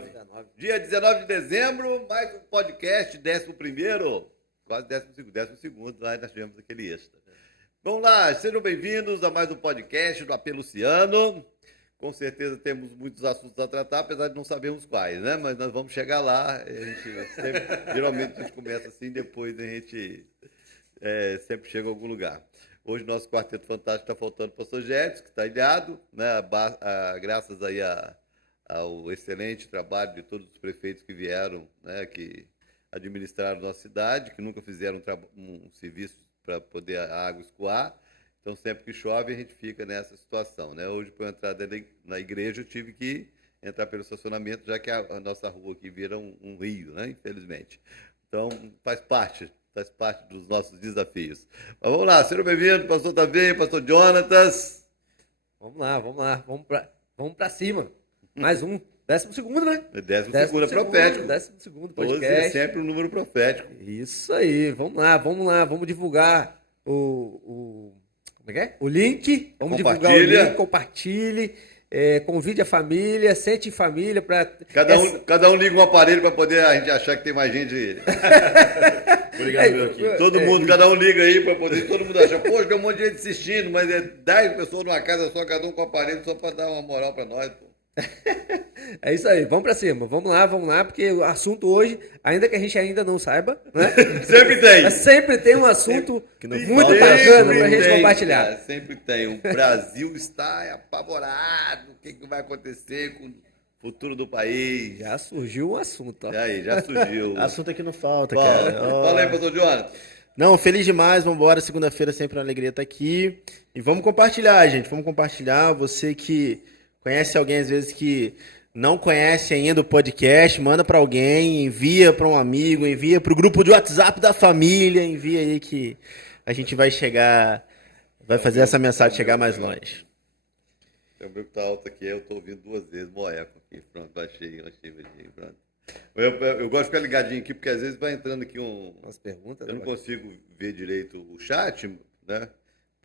19. Dia 19 de dezembro, mais um podcast, 11º, quase 12º, lá nós tivemos aquele extra. Vamos lá, sejam bem-vindos a mais um podcast do AP Luciano. Com certeza temos muitos assuntos a tratar, apesar de não sabermos quais, né? Mas nós vamos chegar lá, geralmente a gente começa assim, depois a gente sempre chega a algum lugar. Hoje nosso quarteto fantástico está faltando o pastor Gétis, que está ilhado, né? Graças aí ao excelente trabalho de todos os prefeitos que vieram, né, que administraram nossa cidade, que nunca fizeram um serviço para poder a água escoar. Então, sempre que chove, a gente fica nessa situação, né? Hoje, para eu entrar na igreja, eu tive que entrar pelo estacionamento, já que a nossa rua aqui vira um rio, né? Infelizmente. Então, faz parte dos nossos desafios. Mas vamos lá, sejam bem-vindos, pastor Tavei, pastor Jonatas. Vamos lá, vamos para cima. Mais um, 12º, né? 12º é profético. 12º podcast. 12 é sempre um número profético. Isso aí, vamos lá, vamos divulgar como é que é? O link, vamos divulgar o link, compartilhe, convide a família, sente em família para... Cada um liga um aparelho para poder a gente achar que tem mais gente. Obrigado, aqui. Todo mundo, cada um liga aí para poder todo mundo achar. Poxa, tem um monte de gente assistindo, mas 10 pessoas numa casa só, cada um com aparelho, só para dar uma moral para nós, pô. É isso aí, vamos pra cima, vamos lá, porque o assunto hoje, ainda que a gente ainda não saiba, né? sempre tem um assunto muito bacana pra gente compartilhar. Cara, sempre tem. O Brasil está apavorado. O que vai acontecer com o futuro do país? Já surgiu um assunto, ó. Já surgiu. Assunto aqui não falta, cara. Fala aí, pastor Jonas. Não, feliz demais, vamos embora. Segunda-feira sempre uma alegria estar aqui. E vamos compartilhar, gente. Vamos compartilhar. Você que conhece alguém, às vezes, que não conhece ainda o podcast, manda para alguém, envia para um amigo, envia para o grupo de WhatsApp da família, envia aí que a gente vai fazer essa mensagem chegar mais longe. O meu que tá alto aqui, eu tô ouvindo 2 vezes, moeco aqui, pronto, baixei, pronto. Eu gosto de ficar ligadinho aqui, porque às vezes vai entrando aqui umas perguntas. Eu não consigo ver direito o chat, né?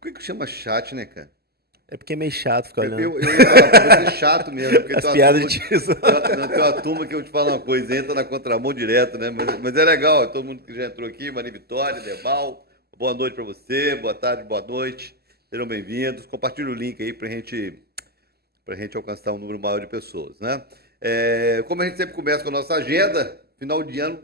Por que chama chat, né, cara? É porque é meio chato ficar olhando. Eu ia falar, é chato mesmo. Porque as piadas de tiso. Tem uma turma que eu te falo uma coisa, entra na contramão direto, né? Mas é legal, todo mundo que já entrou aqui, Mari Vitória, Debal, boa noite para você, boa tarde, boa noite. Sejam bem-vindos. Compartilhe o link aí pra gente alcançar um número maior de pessoas, né? Como a gente sempre começa com a nossa agenda, final de ano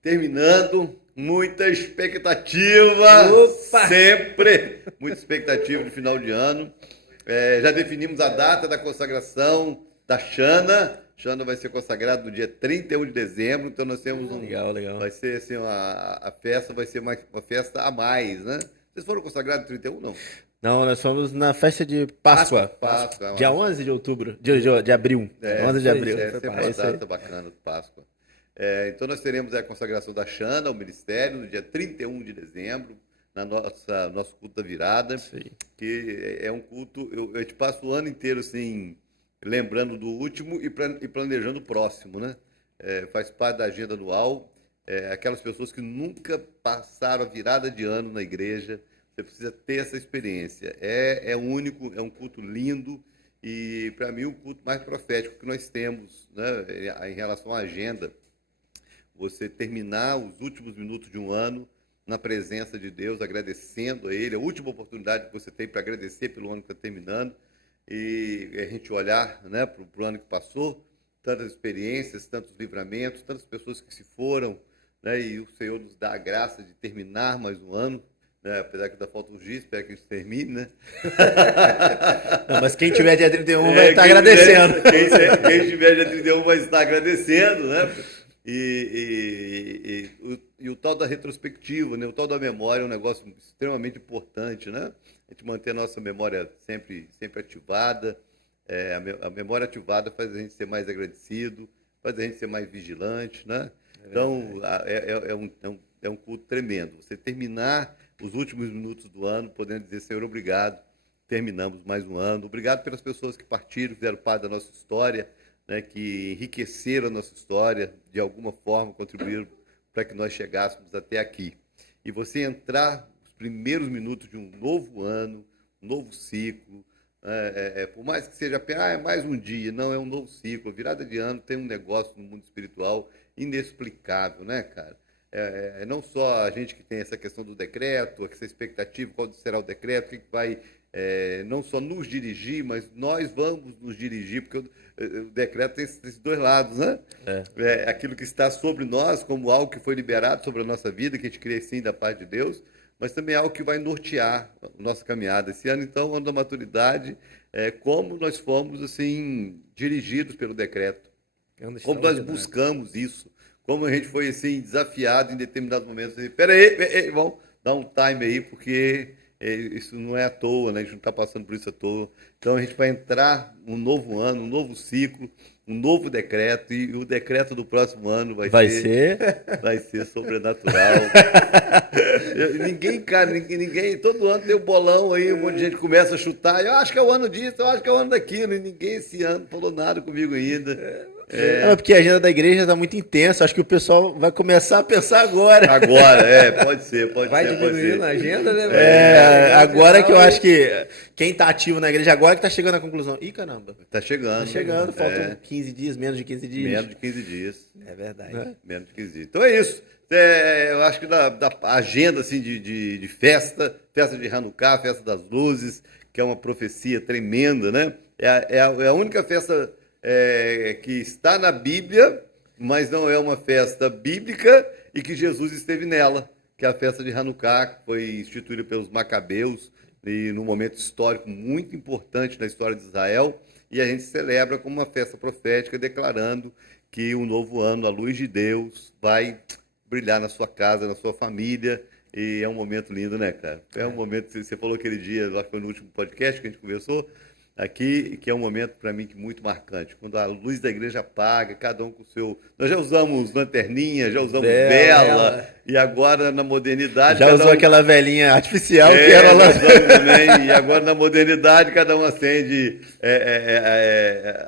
terminando, muita expectativa. Opa! Sempre muita expectativa de final de ano. Já definimos a data da consagração da Xana. Xana vai ser consagrada no dia 31 de dezembro, então nós temos Legal. Vai ser assim, a festa vai ser uma festa a mais, né? Vocês foram consagrados no 31, não? Não, nós fomos na festa de Páscoa. Dia 11 de outubro, de abril. 11 de abril. É uma data bacana de Páscoa. Então nós teremos a consagração da Xana, o ministério, no dia 31 de dezembro, nosso culto da virada. Sim. Que é um culto, eu te passo o ano inteiro assim, lembrando do último e planejando o próximo, né? Faz parte da agenda anual. Aquelas pessoas que nunca passaram a virada de ano na igreja, você precisa ter essa experiência. É único, é um culto lindo e, para mim, o culto mais profético que nós temos, né, em relação à agenda. Você terminar os últimos minutos de um ano na presença de Deus, agradecendo a Ele, a última oportunidade que você tem para agradecer pelo ano que está terminando, e a gente olhar, né, para o ano que passou, tantas experiências, tantos livramentos, tantas pessoas que se foram, né, e o Senhor nos dá a graça de terminar mais um ano, né, apesar que dá falta um dia, espero que a gente termine, né? Não, mas quem tiver dia 31 vai estar agradecendo. Quem tiver dia 31 vai estar agradecendo, né? E o tal da retrospectiva, né? O tal da memória é um negócio extremamente importante, né? A gente manter a nossa memória sempre ativada. A memória ativada faz a gente ser mais agradecido, faz a gente ser mais vigilante, né? Então, é um culto tremendo. Você terminar os últimos minutos do ano, podendo dizer, Senhor, obrigado, terminamos mais um ano. Obrigado pelas pessoas que partiram, fizeram parte da nossa história, né, que enriqueceram a nossa história, de alguma forma contribuíram para que nós chegássemos até aqui. E você entrar nos primeiros minutos de um novo ano, um novo ciclo, Por mais que seja apenas é mais um dia, não, é um novo ciclo. Virada de ano tem um negócio no mundo espiritual inexplicável, né, cara? Não só a gente que tem essa questão do decreto, essa expectativa, qual será o decreto, o que vai não só nos dirigir, mas nós vamos nos dirigir, porque o decreto tem esses dois lados, né? Aquilo que está sobre nós, como algo que foi liberado sobre a nossa vida, que a gente crê sim da parte de Deus, mas também é algo que vai nortear a nossa caminhada. Esse ano, então, ano da maturidade, como nós fomos assim dirigidos pelo decreto, como nós buscamos isso, como a gente foi assim desafiado em determinados momentos. Espera aí, vamos dar um time aí, porque isso não é à toa, né? A gente não está passando por isso à toa. Então a gente vai entrar um novo ano, um novo ciclo, um novo decreto, e o decreto do próximo ano vai ser sobrenatural. Ninguém, todo ano tem o bolão aí, um monte de gente começa a chutar, eu acho que é o ano disso, eu acho que é o ano daquilo, e ninguém esse ano falou nada comigo ainda. Porque a agenda da igreja está muito intensa, acho que o pessoal vai começar a pensar agora. Agora, pode ser. Vai diminuir na agenda, né? Agora que eu acho que quem está ativo na igreja agora que está chegando à conclusão. Ih, caramba. Está chegando. Faltam 15 dias, menos de 15 dias. Menos de 15 dias. É verdade. Menos de 15 dias. Então é isso. Eu acho que da agenda assim, de festa de Hanukkah, festa das luzes, que é uma profecia tremenda, né? É a única festa que está na Bíblia, mas não é uma festa bíblica e que Jesus esteve nela, que é a festa de Hanukkah, que foi instituída pelos Macabeus e num momento histórico muito importante na história de Israel, e a gente celebra como uma festa profética, declarando que o novo ano, a luz de Deus, vai brilhar na sua casa, na sua família, e é um momento lindo, né, cara? É um momento, você falou aquele dia, acho que foi no último podcast que a gente conversou, aqui, que é um momento para mim muito marcante, quando a luz da igreja apaga, cada um com o seu... Nós já usamos lanterninha, já usamos vela, e agora na modernidade... Já usou aquela velinha artificial que era lá... também, e agora na modernidade cada um acende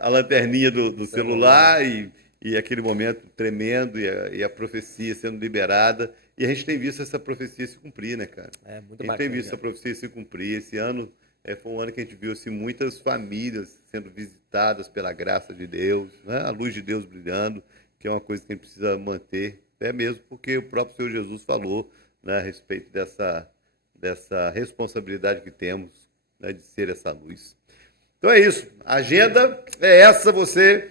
a lanterninha do celular e aquele momento tremendo e a profecia sendo liberada. E a gente tem visto essa profecia se cumprir, né, cara? Muito a gente tem visto essa profecia se cumprir. Esse ano foi um ano que a gente viu assim, muitas famílias sendo visitadas pela graça de Deus, né? A luz de Deus brilhando, que é uma coisa que a gente precisa manter, até mesmo porque o próprio Senhor Jesus falou, né, a respeito dessa responsabilidade que temos, né, de ser essa luz. Então é isso. A agenda é essa. Você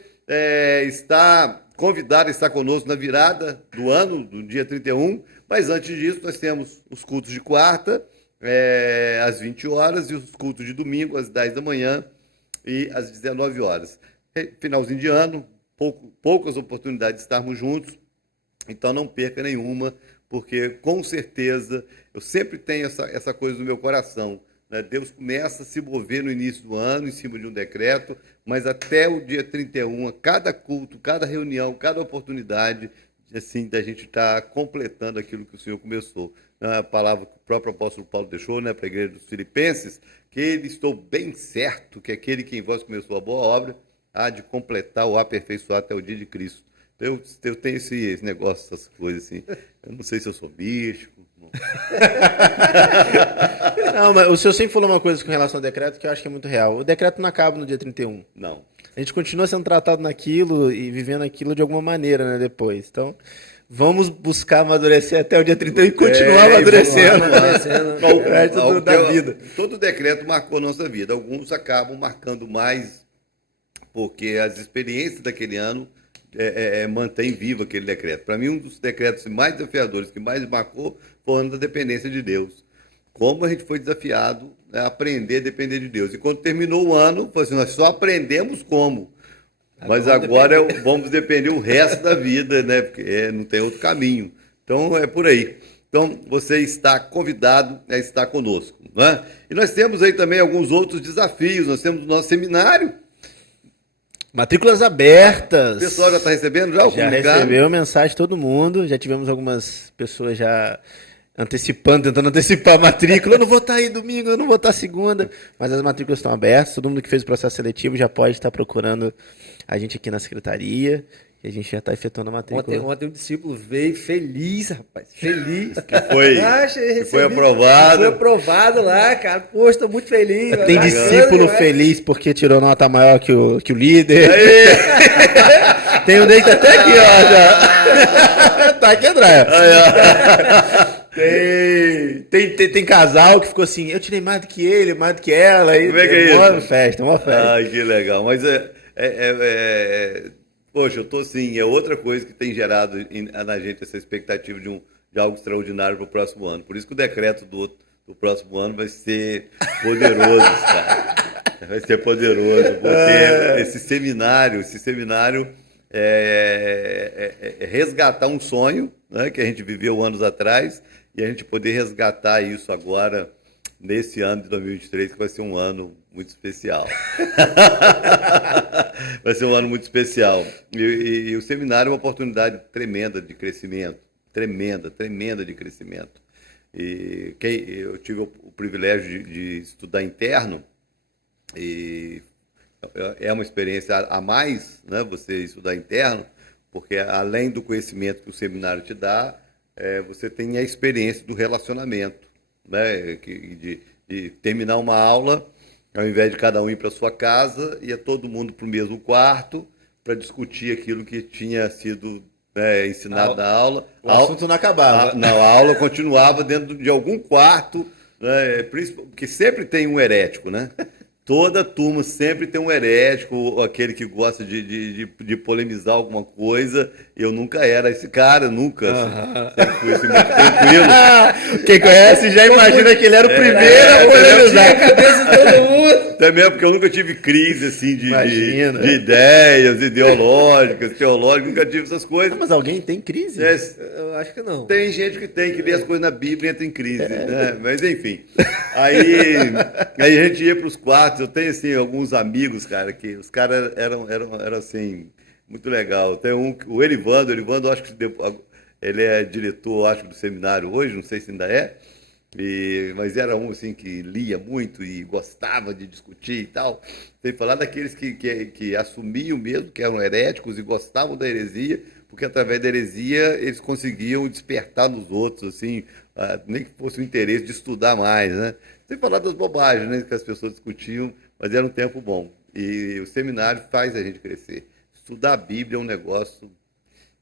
está convidado a estar conosco na virada do ano, do dia 31, mas antes disso nós temos os cultos de quarta, às 20 horas, e os cultos de domingo, às 10 da manhã e às 19 horas. Finalzinho de ano, poucas oportunidades de estarmos juntos, então não perca nenhuma, porque com certeza eu sempre tenho essa coisa no meu coração, né? Deus começa a se mover no início do ano, em cima de um decreto, mas até o dia 31, cada culto, cada reunião, cada oportunidade, assim, da gente estar completando aquilo que o Senhor começou. A palavra que o próprio apóstolo Paulo deixou, né, para a igreja dos Filipenses, que ele estou bem certo que aquele que em vós começou a boa obra há de completar ou aperfeiçoar até o dia de Cristo. Então, eu tenho esse negócio, essas coisas assim. Eu não sei se eu sou místico. Não, mas o senhor sempre falou uma coisa com relação ao decreto que eu acho que é muito real. O decreto não acaba no dia 31. Não. A gente continua sendo tratado naquilo e vivendo aquilo de alguma maneira, né, depois. Então, vamos buscar amadurecer até o dia 31 e continuar amadurecendo. O resto da vida. Todo decreto marcou nossa vida. Alguns acabam marcando mais porque as experiências daquele ano mantém vivo aquele decreto. Para mim, um dos decretos mais desafiadores que mais marcou foi o ano da dependência de Deus. Como a gente foi desafiado a aprender a depender de Deus. E quando terminou o ano, assim, nós só aprendemos como. Mas agora vamos depender o resto da vida, né? Porque não tem outro caminho. Então, é por aí. Então, você está convidado a estar conosco, né? E nós temos aí também alguns outros desafios. Nós temos o nosso seminário. Matrículas abertas. O pessoal já está recebendo já o comunicado? Já recebeu a mensagem, todo mundo. Já tivemos algumas pessoas já tentando antecipar a matrícula. Eu não vou estar aí domingo, eu não vou estar segunda. Mas as matrículas estão abertas. Todo mundo que fez o processo seletivo já pode estar procurando a gente aqui na secretaria. que a gente já está efetuando a matrícula. Ontem um discípulo veio feliz, rapaz. Feliz. Foi aprovado. Foi aprovado lá, cara. Pô, estou muito feliz. Tem discípulo feliz porque tirou nota maior que o líder. Tem um dele que tá até aqui, ó. Já. Tá aqui, André. Tem casal que ficou assim, eu tirei mais do que ele, mais do que ela. Aí, como é que é isso? Uma festa. Ai, que legal. Mas poxa, eu tô assim, é outra coisa que tem gerado na gente essa expectativa de algo extraordinário para o próximo ano. Por isso que o decreto do próximo ano vai ser poderoso, cara. Vai ser poderoso, porque esse seminário é resgatar um sonho, né, que a gente viveu anos atrás, e a gente poder resgatar isso agora, nesse ano de 2023, que vai ser um ano muito especial. Vai ser um ano muito especial. E o seminário é uma oportunidade tremenda de crescimento. Tremenda de crescimento. E eu tive o privilégio de estudar interno, e é uma experiência a mais, né, você estudar interno, porque além do conhecimento que o seminário te dá, você tem a experiência do relacionamento, né, de terminar uma aula, ao invés de cada um ir para sua casa, ia todo mundo para o mesmo quarto para discutir aquilo que tinha sido ensinado na aula. O assunto não acabava. A aula continuava dentro de algum quarto, né, porque sempre tem um herético, né? Toda turma sempre tem um herético, aquele que gosta de polemizar alguma coisa. Eu nunca era esse cara, nunca. Sempre fui assim, muito tranquilo. Quem conhece já imagina que ele era o primeiro a polemizar a cabeça de todo mundo. Até mesmo porque eu nunca tive crise assim, de ideias ideológicas, teológicas, nunca tive essas coisas. Mas alguém tem crise? Eu acho que não. Tem gente que lê as coisas na Bíblia e entra em crise, né? Mas enfim. Aí a gente ia para os quartos. Eu tenho assim alguns amigos, cara, que os caras eram assim muito legal. Tem o Erivando, acho que ele é diretor, acho, do seminário hoje, não sei se ainda é. Mas era um assim que lia muito e gostava de discutir e tal. Sem falar daqueles que assumiam mesmo que eram heréticos e gostavam da heresia, porque através da heresia eles conseguiam despertar nos outros, assim, nem que fosse o interesse de estudar mais, né? Sem falar das bobagens, né, que as pessoas discutiam, mas era um tempo bom. E o seminário faz a gente crescer. Estudar a Bíblia é um negócio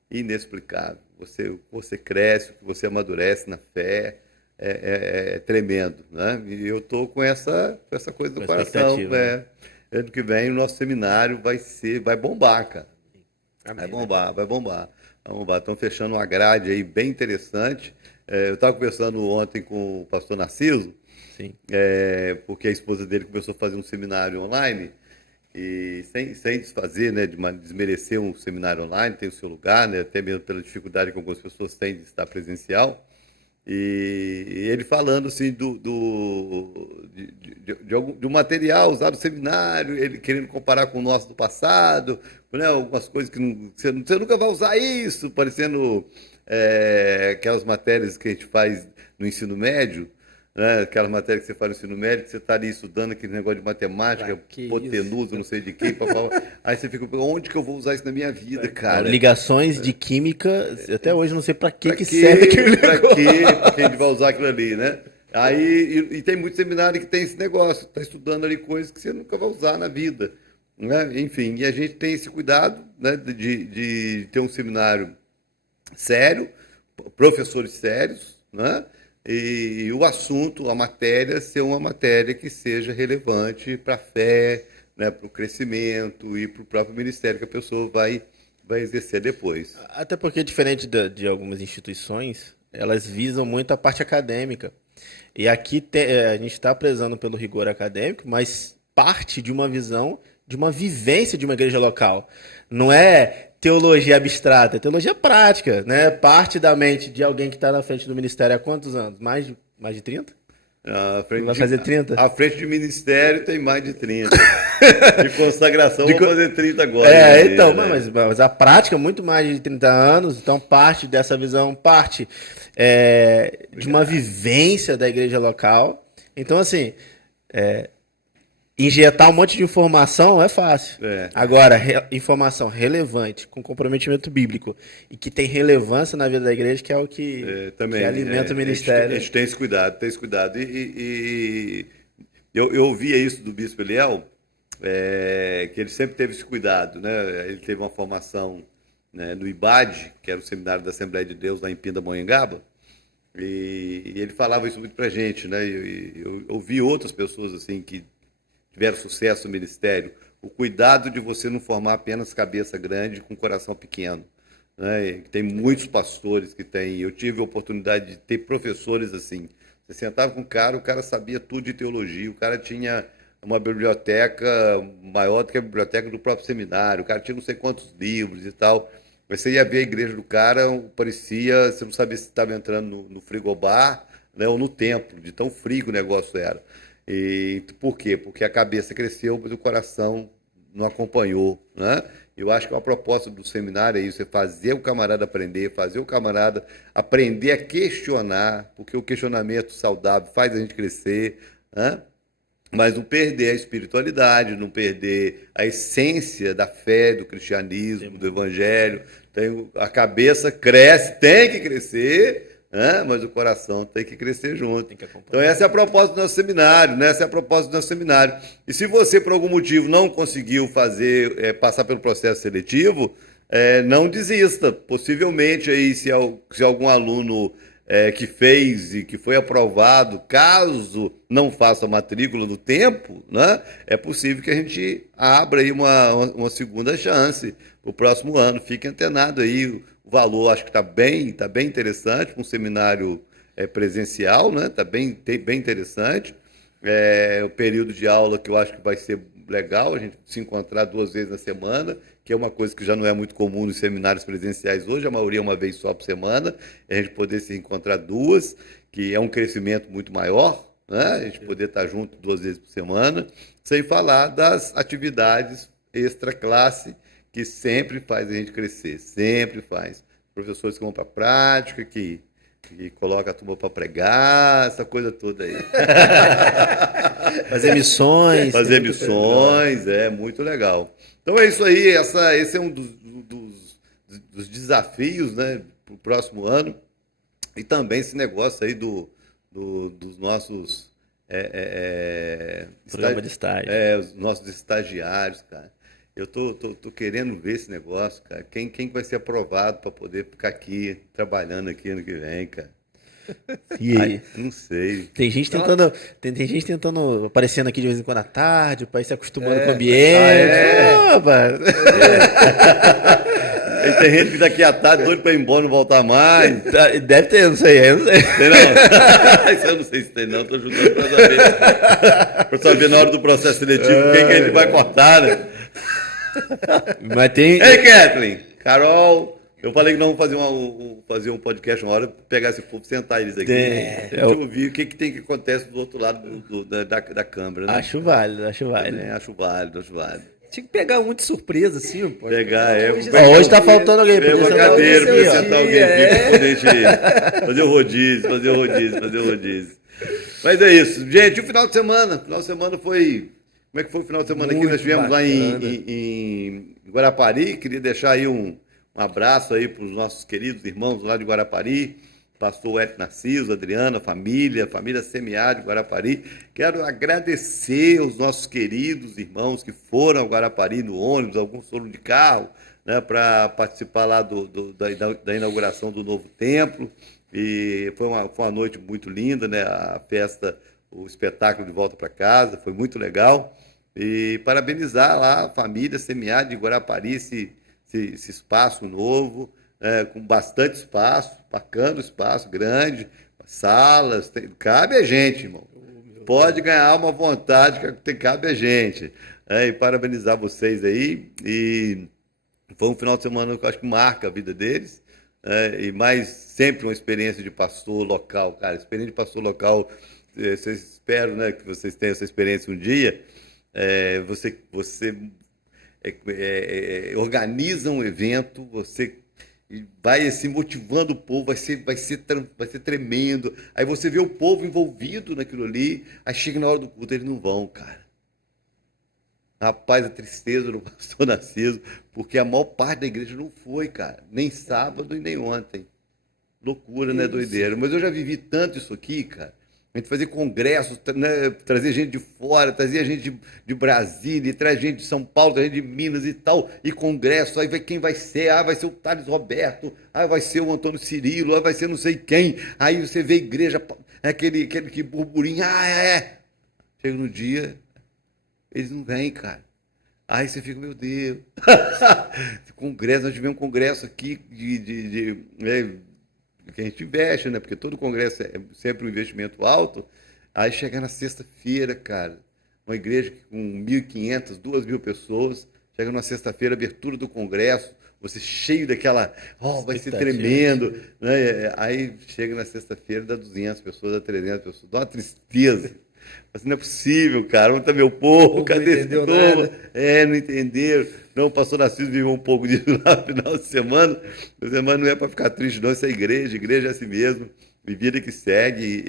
inexplicável. Você cresce, você amadurece na fé, é tremendo, né? E eu estou com essa coisa do coração. Ano que vem o nosso seminário vai bombar, cara. Vai bombar. Estão fechando uma grade aí bem interessante. Eu estava conversando ontem com o pastor Narciso. Sim. Porque a esposa dele começou a fazer um seminário online, e sem desfazer, né, de desmerecer um seminário online, tem o seu lugar, né, até mesmo pela dificuldade que algumas pessoas têm de estar presencial. E ele falando assim de um material usado no seminário, ele querendo comparar com o nosso do passado, né, algumas coisas que você nunca vai usar isso, parecendo aquelas matérias que a gente faz no ensino médio, né? Aquela matéria que você faz no ensino médio, que você está ali estudando aquele negócio de matemática, hipotenusa, não sei de quê, aí você fica, onde que eu vou usar isso na minha vida, cara? Ligações de química, até hoje não sei para que serve aquele negócio. Para quê? Porque a gente vai usar aquilo ali, né? Aí, e tem muito seminário que tem esse negócio, está estudando ali coisas que você nunca vai usar na vida, né? Enfim, e a gente tem esse cuidado, né, de ter um seminário sério, professores sérios, né? E o assunto, a matéria, ser uma matéria que seja relevante para a fé, né, para o crescimento e para o próprio ministério que a pessoa vai exercer depois. Até porque, diferente de algumas instituições, elas visam muito a parte acadêmica. E aqui a gente está prezando pelo rigor acadêmico, mas parte de uma visão, de uma vivência de uma igreja local. Não é teologia abstrata, é teologia prática, né? Parte da mente de alguém que está na frente do ministério há quantos anos? Mais de 30? Vai fazer 30? À frente de ministério tem mais de 30. De consagração, vou fazer 30 agora. Então, né? Mas a prática é muito mais de 30 anos, então parte dessa visão, parte de uma vivência da igreja local. Então, assim, injetar um monte de informação é fácil. É. Agora, informação relevante, com comprometimento bíblico e que tem relevância na vida da igreja, que é o que, também, que alimenta o ministério. A gente tem esse cuidado, tem esse cuidado. E eu ouvia isso do Bispo Eliel, que ele sempre teve esse cuidado, né? Ele teve uma formação, né, no IBAD, que era o Seminário da Assembleia de Deus lá em Pindamonhangaba, e ele falava isso muito pra gente, né? Eu ouvi outras pessoas assim que tiveram sucesso no ministério, o cuidado de você não formar apenas cabeça grande com coração pequeno, né? Tem muitos pastores que têm. Eu tive a oportunidade de ter professores assim. Você sentava com o cara sabia tudo de teologia, o cara tinha uma biblioteca maior do que a biblioteca do próprio seminário, o cara tinha não sei quantos livros e tal. Você ia ver a igreja do cara, parecia, você não sabia se estava entrando no frigobar, né, ou no templo, de tão frio que o negócio era. E por quê? Porque a cabeça cresceu, mas o coração não acompanhou, né? Eu acho que uma proposta do seminário é isso, é fazer o camarada aprender, fazer o camarada aprender a questionar, porque o questionamento saudável faz a gente crescer, né? Mas não perder a espiritualidade, não perder a essência da fé, do cristianismo, do evangelho. A cabeça cresce, tem que crescer, né? Mas o coração tem que crescer junto. Então essa é a proposta do nosso seminário, né? Essa é a proposta do nosso seminário. E se você, por algum motivo, não conseguiu passar pelo processo seletivo, não desista. Possivelmente, aí, se algum aluno que fez e que foi aprovado, caso não faça a matrícula no tempo, né, é possível que a gente abra aí uma segunda chance para o próximo ano. Fique antenado aí, o valor acho que está bem interessante, um seminário presencial, né, está bem interessante. O período de aula que eu acho que vai ser legal, a gente se encontrar 2 vezes na semana, que é uma coisa que já não é muito comum nos seminários presenciais hoje, a maioria é uma vez só por semana, a gente poder se encontrar 2, que é um crescimento muito maior, né? A gente poder estar junto 2 vezes por semana, sem falar das atividades extra classe, que sempre faz a gente crescer, sempre faz. Professores que vão para a prática, que coloca a turma para pregar, essa coisa toda aí. Fazer missões. Fazer missões, muito legal. Então é isso aí, esse é um dos desafios, né, para o próximo ano. E também esse negócio aí dos nossos programa de estágio. Os nossos estagiários, cara. Eu tô querendo ver esse negócio, cara. Quem vai ser aprovado para poder ficar aqui, trabalhando aqui ano que vem, cara? E aí? Não sei. Tem gente tentando, tem gente tentando, aparecendo aqui de vez em quando à tarde, para ir se acostumando com o ambiente. Tem gente que daqui à tarde doido para ir embora, não voltar mais. Deve ter, não sei. Eu não sei. Tem não? Isso eu não sei se tem não, tô juntando para saber. Para saber na hora do processo seletivo quem que a gente vai cortar, né? Mas tem... Ei, Kathleen, Carol... Eu falei que não vamos fazer um podcast uma hora, pegar esse povo, sentar eles aqui. A gente ouvir o que tem que acontece do outro lado da câmera. Né? Acho válido. Acho válido. Tinha que pegar um de surpresa, assim, pô. Hoje tá faltando alguém. Pega uma cadeira para sentar alguém aqui para poder fazer o rodízio. Mas é isso. Gente, o final de semana foi... Como é que foi o final de semana aqui? Nós estivemos lá em Guarapari. Queria deixar aí um abraço aí para os nossos queridos irmãos lá de Guarapari, pastor Hélio Narciso, Adriana, família Semear de Guarapari. Quero agradecer aos nossos queridos irmãos que foram a Guarapari no ônibus, alguns foram de carro, né, para participar lá da inauguração do novo templo. E foi uma noite muito linda, né? A festa, o espetáculo de volta para casa, foi muito legal. E parabenizar lá a família Semear de Guarapari, esse espaço novo, com bastante espaço, bacana o espaço, grande, salas, cabe a gente, irmão. Pode ganhar uma vontade, cabe a gente. E parabenizar vocês aí. E foi um final de semana que eu acho que marca a vida deles. E mais sempre uma experiência de pastor local, cara. Experiência de pastor local, vocês espero, né, que vocês tenham essa experiência um dia. Você organiza um evento, você vai assim, motivando o povo, vai ser tremendo. Aí você vê o povo envolvido naquilo ali, aí chega na hora do culto, eles não vão, cara. Rapaz, a tristeza do pastor Narciso, porque a maior parte da igreja não foi, cara. Nem sábado e nem ontem. Loucura, né, doideira? Mas eu já vivi tanto isso aqui, cara. A gente fazia congressos, né, trazia gente de fora, trazia gente de Brasília, traz gente de São Paulo, traz gente de Minas e tal, e congresso, aí vai quem vai ser? Ah, vai ser o Thales Roberto, ah, vai ser o Antônio Cirilo, ah, vai ser não sei quem. Aí você vê a igreja, aquele que burburinho, Chega no dia, eles não vêm, cara. Aí você fica, meu Deus. Congresso, nós tivemos um congresso aqui que a gente investe, né? Porque todo congresso é sempre um investimento alto. Aí chega na sexta-feira, cara, uma igreja com 1.500, 2.000 pessoas, chega na sexta-feira, abertura do congresso, você cheio daquela, vai ser tremendo, né? Aí chega na sexta-feira, dá 200 pessoas, dá 300 pessoas, dá uma tristeza. Mas não é possível, cara. Onde está meu povo? Cadê esse povo? Não entenderam. Não, o pastor Narciso viveu um pouco disso lá no final de semana. A semana não é para ficar triste, não. Isso é igreja é assim mesmo. E vida que segue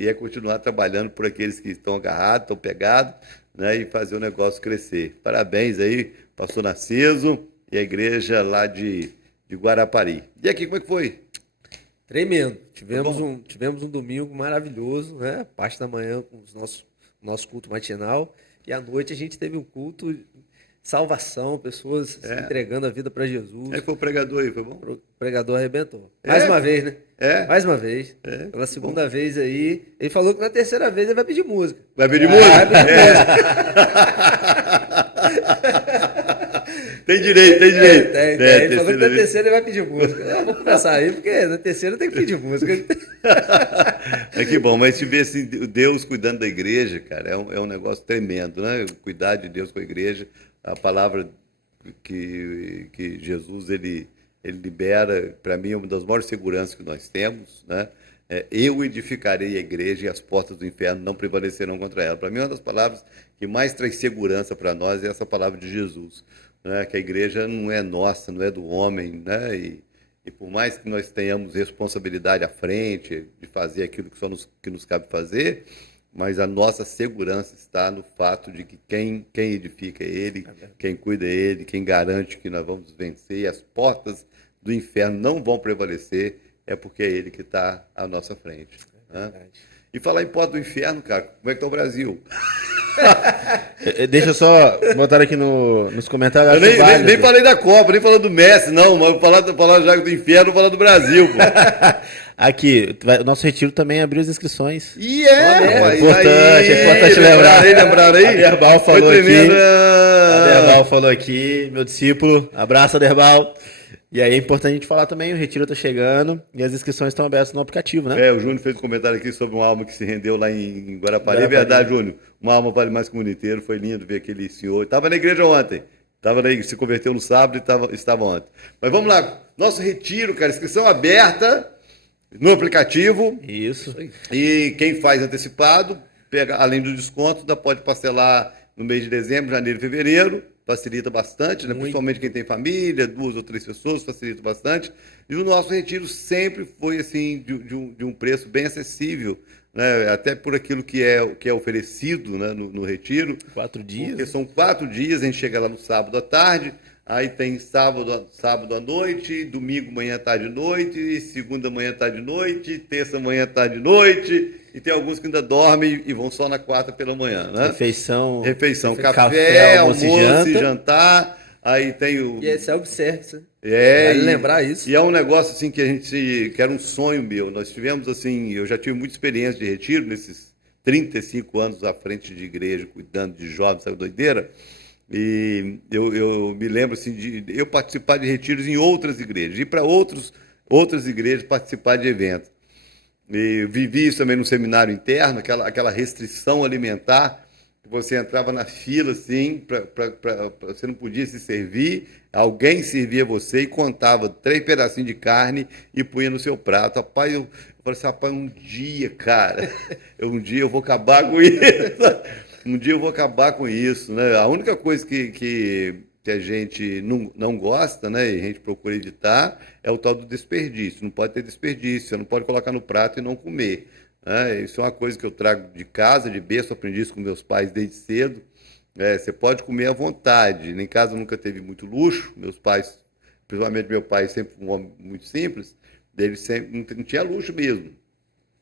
e é continuar trabalhando por aqueles que estão agarrados, estão pegados, né? E fazer o negócio crescer. Parabéns aí, pastor Narciso e a igreja lá de Guarapari. E aqui, como é que foi? Tremendo. Tivemos um domingo maravilhoso, né? Parte da manhã com o nosso culto matinal. E à noite a gente teve um culto de salvação, pessoas se entregando a vida para Jesus. Foi o pregador aí, foi bom? O pregador arrebentou. Mais uma vez, né? Mais uma vez. Pela segunda vez aí. Ele falou que na terceira vez ele vai pedir música. Vai pedir música? Vai pedir música. Tem direito. Tem. Ele falou que na terceira ele vai pedir música. Eu vou começar aí, porque na terceira tem que pedir música. Que bom, mas se vê assim, Deus cuidando da igreja, cara, é um negócio tremendo, né? Cuidar de Deus com a igreja, a palavra que Jesus ele libera, para mim, é uma das maiores seguranças que nós temos, né? Eu edificarei a igreja e as portas do inferno não prevalecerão contra ela. Para mim, uma das palavras que mais traz segurança para nós é essa palavra de Jesus, né? Que a igreja não é nossa, não é do homem, né? E por mais que nós tenhamos responsabilidade à frente de fazer aquilo que nos cabe fazer, mas a nossa segurança está no fato de que quem edifica é Ele, quem cuida é Ele, quem garante que nós vamos vencer e as portas do inferno não vão prevalecer, é porque é Ele que está à nossa frente. Né? E falar em porta do inferno, cara, como é que está o Brasil? Deixa eu só botar aqui nos comentários. Eu nem falei da Copa, nem falando do Messi, não, mas falar já do inferno, falar do Brasil, pô. Aqui, o nosso retiro também abriu as inscrições. É importante lembrar. Lembrar aí? Aderbal falou aqui. Aderbal falou aqui, meu discípulo. Abraço, Aderbal. E aí é importante a gente falar também, o retiro está chegando e as inscrições estão abertas no aplicativo, né? O Júnior fez um comentário aqui sobre uma alma que se rendeu lá em Guarapari. É verdade, Júnior. Uma alma vale mais que o mundo inteiro. Foi lindo ver aquele senhor. Estava na igreja ontem. Se converteu no sábado e estava ontem. Mas vamos lá. Nosso retiro, cara, inscrição aberta no aplicativo. Isso. E quem faz antecipado, pega, além do desconto, ainda pode parcelar no mês de dezembro, janeiro e fevereiro. Facilita bastante, né? Principalmente quem tem família, 2 ou 3 pessoas, facilita bastante. E o nosso retiro sempre foi assim de um preço bem acessível, né? Até por aquilo que é oferecido, né? no retiro. 4 dias. Porque são 4 dias, a gente chega lá no sábado à tarde, aí tem sábado à noite, domingo manhã, tarde e noite, segunda manhã, tarde e noite, terça manhã, tarde e noite. E tem alguns que ainda dormem e vão só na quarta pela manhã, né? Refeição, café, almoço e jantar. Aí tem o... E é self-service, vale lembrar isso. E é um negócio assim que era um sonho meu. Nós tivemos assim, eu já tive muita experiência de retiro nesses 35 anos à frente de igreja, cuidando de jovens, sabe, doideira? E eu me lembro assim de eu participar de retiros em outras igrejas, ir para outras igrejas participar de eventos. E vivi isso também no seminário interno, aquela restrição alimentar, que você entrava na fila assim, você não podia se servir, alguém servia você e contava 3 pedacinhos de carne e punha no seu prato. Rapaz, eu falei assim, rapaz, um dia, cara, um dia eu vou acabar com isso. Um dia eu vou acabar com isso, né? A única coisa que a gente não gosta, né, e a gente procura evitar, é o tal do desperdício. Não pode ter desperdício, você não pode colocar no prato e não comer. Né? Isso é uma coisa que eu trago de casa, de berço, aprendi isso com meus pais desde cedo. Você pode comer à vontade. Em casa nunca teve muito luxo. Meus pais, principalmente meu pai, sempre foi um homem muito simples. Ele sempre não tinha luxo mesmo.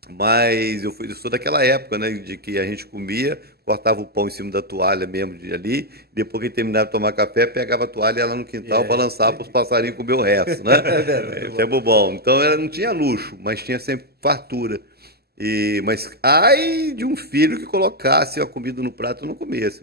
Mas eu sou daquela época, né, de que a gente comia, cortava o pão em cima da toalha mesmo de ali, depois que terminava de tomar café, pegava a toalha e ia lá no quintal balançava para os passarinhos comer o resto, né? Tempo bom. Então não tinha luxo, mas tinha sempre fartura. Mas ai de um filho que colocasse a comida no prato e não comesse.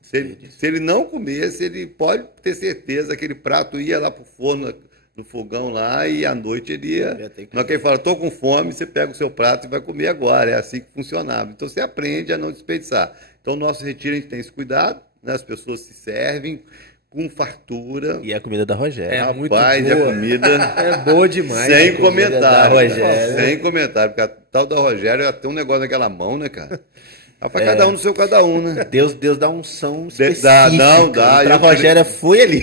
Se ele não comesse, ele pode ter certeza que aquele prato ia lá pro forno, no fogão lá, e à noite ele ia. Na hora que ele fala, tô com fome, você pega o seu prato e vai comer agora. É assim que funcionava. Então você aprende a não desperdiçar. Então o nosso retiro a gente tem esse cuidado, né? As pessoas se servem com fartura. E a comida da Rogéria. Rapaz, a comida é boa demais. Sem comentário. Rogéria. Sem comentário, porque a tal da Rogéria tem um negócio naquela mão, né, cara? Para cada um no seu cada um, né? Deus dá unção específica. Dá. Pra Rogéria foi ali.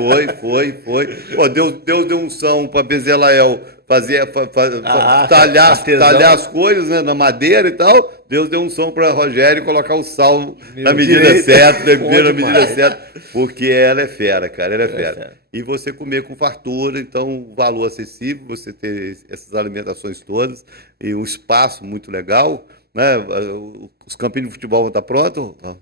Foi. Pô, Deus deu unção para Bezelael talhar as coisas, né, na madeira e tal. Deus deu unção para Rogério colocar o sal na medida certa, temperar na medida certa, porque ela é fera, cara, ela é fera. E você comer com fartura, então valor acessível, você ter essas alimentações todas e um espaço muito legal, né? Os campinhos de futebol vão estar prontos, o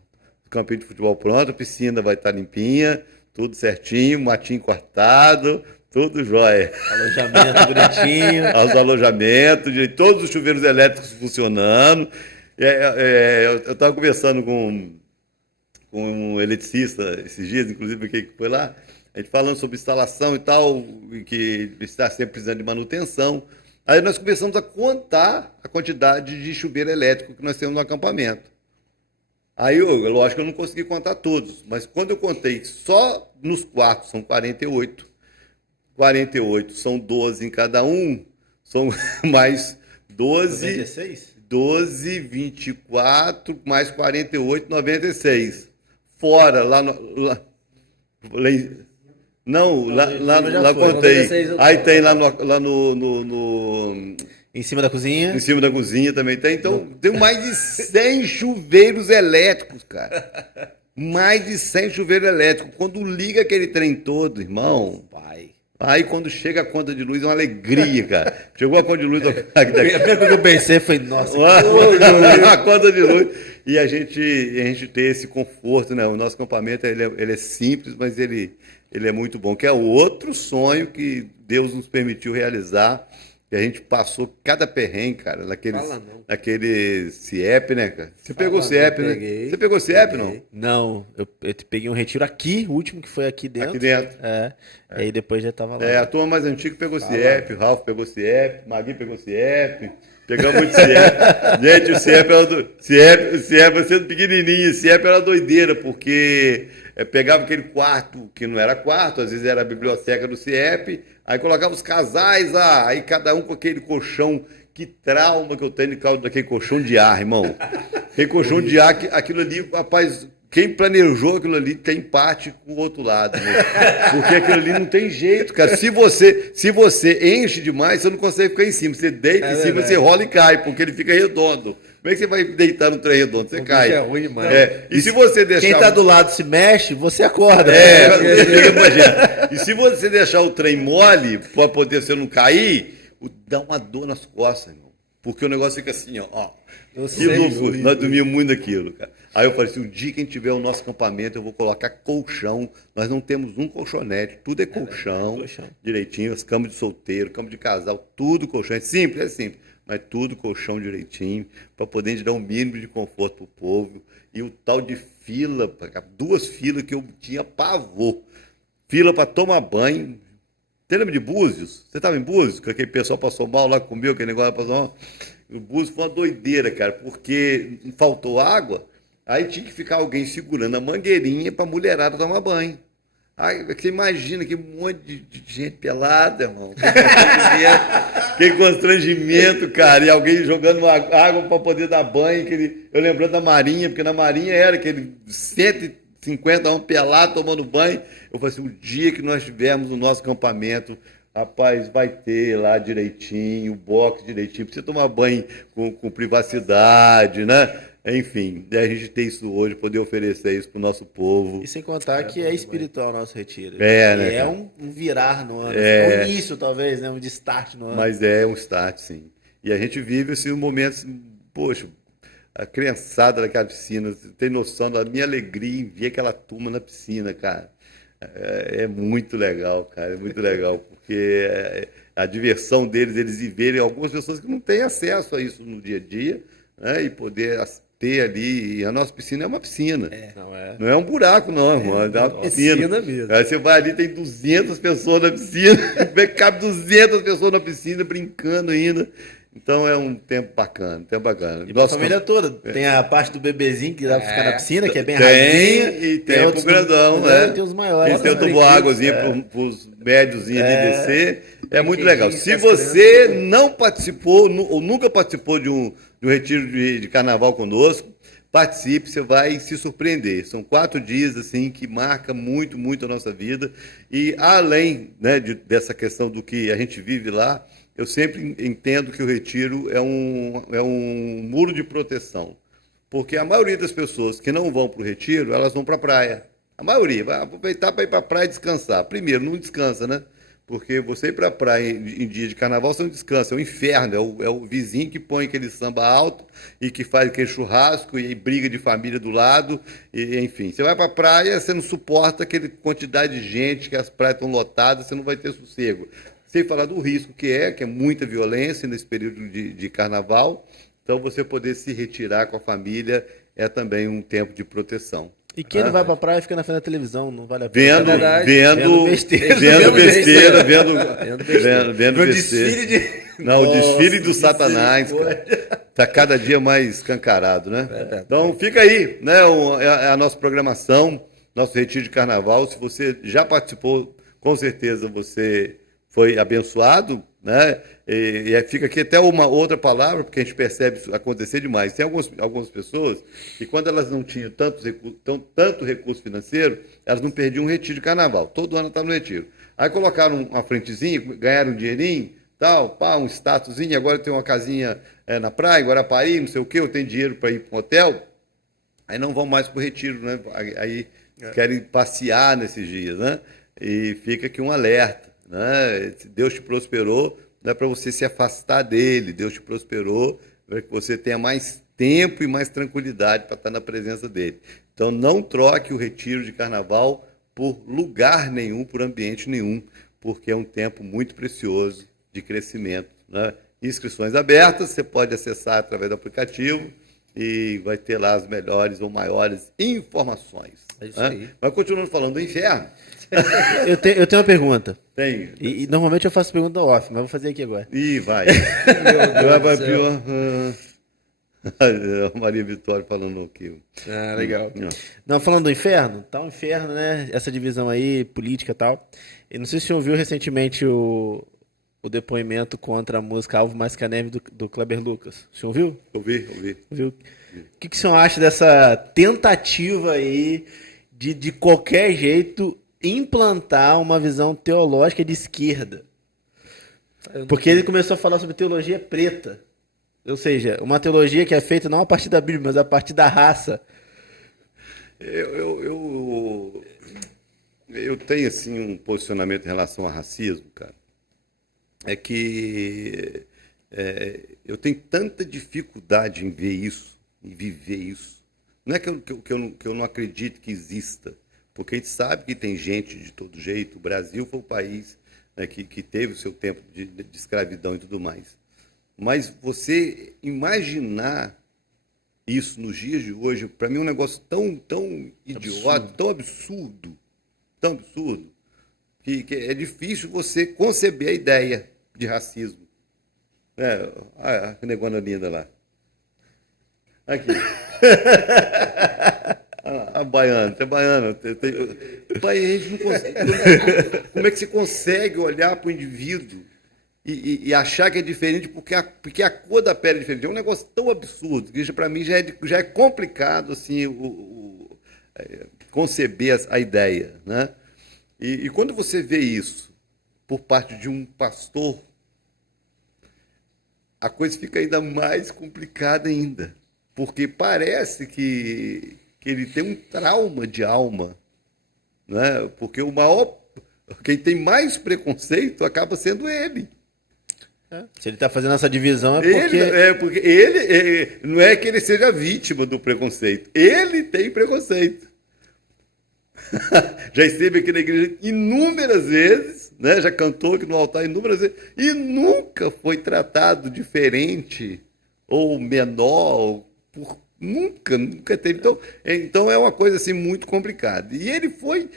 campinho de futebol pronto, a piscina vai estar limpinha, tudo certinho, matinho cortado, tudo jóia. Alojamento bonitinho. Os alojamentos, todos os chuveiros elétricos funcionando. Eu estava conversando com um eletricista esses dias, inclusive, que foi lá, a gente falando sobre instalação e tal, e que está sempre precisando de manutenção. Aí nós começamos a contar a quantidade de chuveiro elétrico que nós temos no acampamento. Aí, lógico que eu não consegui contar todos, mas quando eu contei só nos quartos, são 48. 48 são 12 em cada um, são mais 12. 96? 12, 24, mais 48, 96. Fora, lá contei. Aí tem lá no em cima da cozinha? Em cima da cozinha também tem. Então, tem mais de 100 chuveiros elétricos, cara. Mais de 100 chuveiros elétricos. Quando liga aquele trem todo, irmão, pai. Aí quando chega a conta de luz é uma alegria, cara. Chegou a conta de luz. A primeira coisa que eu pensei foi, nossa, a conta de luz. E a gente ter esse conforto, né? O nosso acampamento ele é simples, mas ele é muito bom. Que é outro sonho que Deus nos permitiu realizar. E a gente passou cada perrengue, cara, naquele CIEP, né, cara? Você pegou o CIEP, né? Você pegou o CIEP, não? Não, eu peguei um retiro aqui, o último que foi aqui dentro. Aqui dentro. Aí depois já tava lá. A turma mais antiga pegou o CIEP, o Ralf pegou o CIEP, o Magui pegou o CIEP, pegamos muito CIEP. Gente, o CIEP era sendo pequenininho, o CIEP era doideira, porque pegava aquele quarto, que não era quarto, às vezes era a biblioteca do CIEP, aí colocava os casais lá, aí cada um com aquele colchão. Que trauma que eu tenho daquele colchão de ar, irmão. Aquele colchão de ar, aquilo ali, rapaz, quem planejou aquilo ali tem empate com o outro lado, né? Porque aquilo ali não tem jeito, cara. Se você enche demais, você não consegue ficar em cima. Você deita em cima, você rola e cai, porque ele fica redondo. Como é que você vai deitar no trem redondo? Você cai. É ruim demais. E se você deixar... Quem tá do lado se mexe, você acorda. E se você deixar o trem mole, para poder você não cair, dá uma dor nas costas, irmão. Porque o negócio fica assim, ó. Que loucura. Nós dormimos muito daquilo, cara. Aí eu falei assim, o dia que a gente tiver o nosso acampamento, eu vou colocar colchão. Nós não temos um colchonete, tudo é colchão. Direitinho, as camas de solteiro, cama de casal, tudo colchão. É simples, mas tudo colchão direitinho, para poder dar um mínimo de conforto pro povo. E o tal de fila, 2 filas que eu tinha pavor. Fila para tomar banho. Você lembra de Búzios? Você estava em Búzios? Que aquele pessoal passou mal lá, comeu aquele negócio, passou mal. O Búzios foi uma doideira, cara, porque faltou água, aí tinha que ficar alguém segurando a mangueirinha para a mulherada tomar banho. Aí você imagina que monte de gente pelada, irmão. Que constrangimento, cara. E alguém jogando água para poder dar banho. Eu lembrando da Marinha, porque na Marinha era aquele 150 homens pelados tomando banho. Eu falei assim, o dia que nós tivermos o nosso acampamento, rapaz, vai ter lá direitinho, o box direitinho, pra você tomar banho com privacidade, né? Enfim, a gente ter isso hoje, poder oferecer isso para o nosso povo. E sem contar que é espiritual o nosso retiro. Né, é um virar no ano. É um início, talvez, né? Um start no ano. Mas é um start, sim. E a gente vive assim, momentos, poxa, a criançada daquela piscina, você tem noção da minha alegria em ver aquela turma na piscina, cara. É muito legal, cara, é muito legal, porque a diversão deles, eles viverem, algumas pessoas que não têm acesso a isso no dia a dia, né, e poder ter ali, e a nossa piscina é uma piscina, não é um buraco não, irmão, é uma piscina mesmo. Aí você vai ali, tem 200 pessoas na piscina, cabe 200 pessoas na piscina brincando ainda. Então é um tempo bacana, E a família toda. Tem a parte do bebezinho que dá pra ficar na piscina, que é bem rasinha. E tem o grandão, né? E tem os maiores. E tem o tubo-águazinho para os médiozinhos ali descer. É muito legal. Se você não participou, ou nunca participou de um retiro de carnaval conosco, participe, você vai se surpreender. São 4 dias assim que marca muito, muito a nossa vida. E além, né, dessa questão do que a gente vive lá, eu sempre entendo que o retiro é um muro de proteção. Porque a maioria das pessoas que não vão para o retiro, elas vão para a praia. A maioria vai aproveitar para ir para a praia e descansar. Primeiro, não descansa, né? Porque você ir para a praia em dia de carnaval, você não descansa. É o inferno, é o vizinho que põe aquele samba alto e que faz aquele churrasco e briga de família do lado. E, enfim, você vai para a praia, você não suporta aquela quantidade de gente, que as praias estão lotadas, você não vai ter sossego. Sem falar do risco que é muita violência nesse período de carnaval. Então, você poder se retirar com a família é também um tempo de proteção. E quem não vai pra praia fica na frente da televisão, não vale a pena. Vendo besteira. O desfile do Satanás, cara. Tá cada dia mais escancarado, né? Então, fica aí, né? A nossa programação, nosso retiro de carnaval. Se você já participou, com certeza você foi abençoado, né? E fica aqui até uma outra palavra, porque a gente percebe isso acontecer demais. Tem algumas pessoas que, quando elas não tinham tanto recurso financeiro, elas não perdiam um retiro de carnaval. Todo ano está no retiro. Aí colocaram uma frentezinha, ganharam um dinheirinho, tal, um statusinho, agora tem uma casinha na praia, Guarapari, não sei o quê, eu tenho dinheiro para ir para um hotel. Aí não vão mais para o retiro, né? Aí querem passear nesses dias, né? E fica aqui um alerta. Né? Deus te prosperou, não é para você se afastar dele, Deus te prosperou para que você tenha mais tempo e mais tranquilidade para estar na presença dele. Então não troque o retiro de carnaval por lugar nenhum, por ambiente nenhum, porque é um tempo muito precioso de crescimento. Né? Inscrições abertas, você pode acessar através do aplicativo e vai ter lá as melhores ou maiores informações. É isso aí. Mas continuando falando do inferno. Eu tenho uma pergunta. Tem. E normalmente eu faço pergunta off, mas vou fazer aqui agora. Ih, vai. Vai pior. A Maria Vitória falando aqui. Ah, legal. Não, falando do inferno, tá um inferno, né? Essa divisão aí, política e tal. E não sei se você ouviu recentemente o depoimento contra a música Alvo Mais Caneme do Kleber Lucas. Você ouviu? Ouvi. Ouviu? O que o senhor acha dessa tentativa aí de qualquer jeito implantar uma visão teológica de esquerda? Porque ele começou a falar sobre teologia preta. Ou seja, uma teologia que é feita não a partir da Bíblia, mas a partir da raça. Eu tenho, assim, um posicionamento em relação ao racismo, cara. É que eu tenho tanta dificuldade em ver isso, em viver isso. Não é que eu não acredito que exista, porque a gente sabe que tem gente de todo jeito. O Brasil foi o país, né, que teve o seu tempo de escravidão e tudo mais. Mas você imaginar isso nos dias de hoje, para mim é um negócio tão idiota, tão absurdo, que é difícil você conceber a ideia de racismo. Que negócio linda lá. Aqui. A baiana, tem baiana. A gente não consegue. Como é que você consegue olhar para o indivíduo e achar que é diferente porque a cor da pele é diferente? É um negócio tão absurdo que para mim já é complicado assim, conceber a ideia. Né? E quando você vê isso por parte de um pastor, a coisa fica ainda mais complicada ainda. porque parece que ele tem um trauma de alma, né? Porque quem tem mais preconceito acaba sendo ele. Se ele está fazendo essa divisão é porque... Porque ele não é que ele seja vítima do preconceito, ele tem preconceito. Já esteve aqui na igreja inúmeras vezes, né? Já cantou aqui no altar inúmeras vezes, e nunca foi tratado diferente ou menor, nunca teve. Então é uma coisa assim muito complicada. E ele foi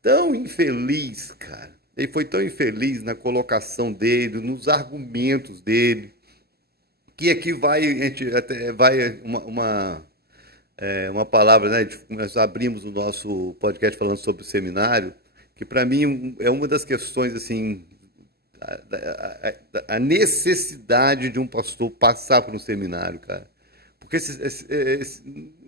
tão infeliz, cara. Ele foi tão infeliz na colocação dele, nos argumentos dele, que aqui vai uma palavra, né? Nós abrimos o nosso podcast falando sobre o seminário, que para mim é uma das questões assim, a necessidade de um pastor passar por um seminário, cara. Porque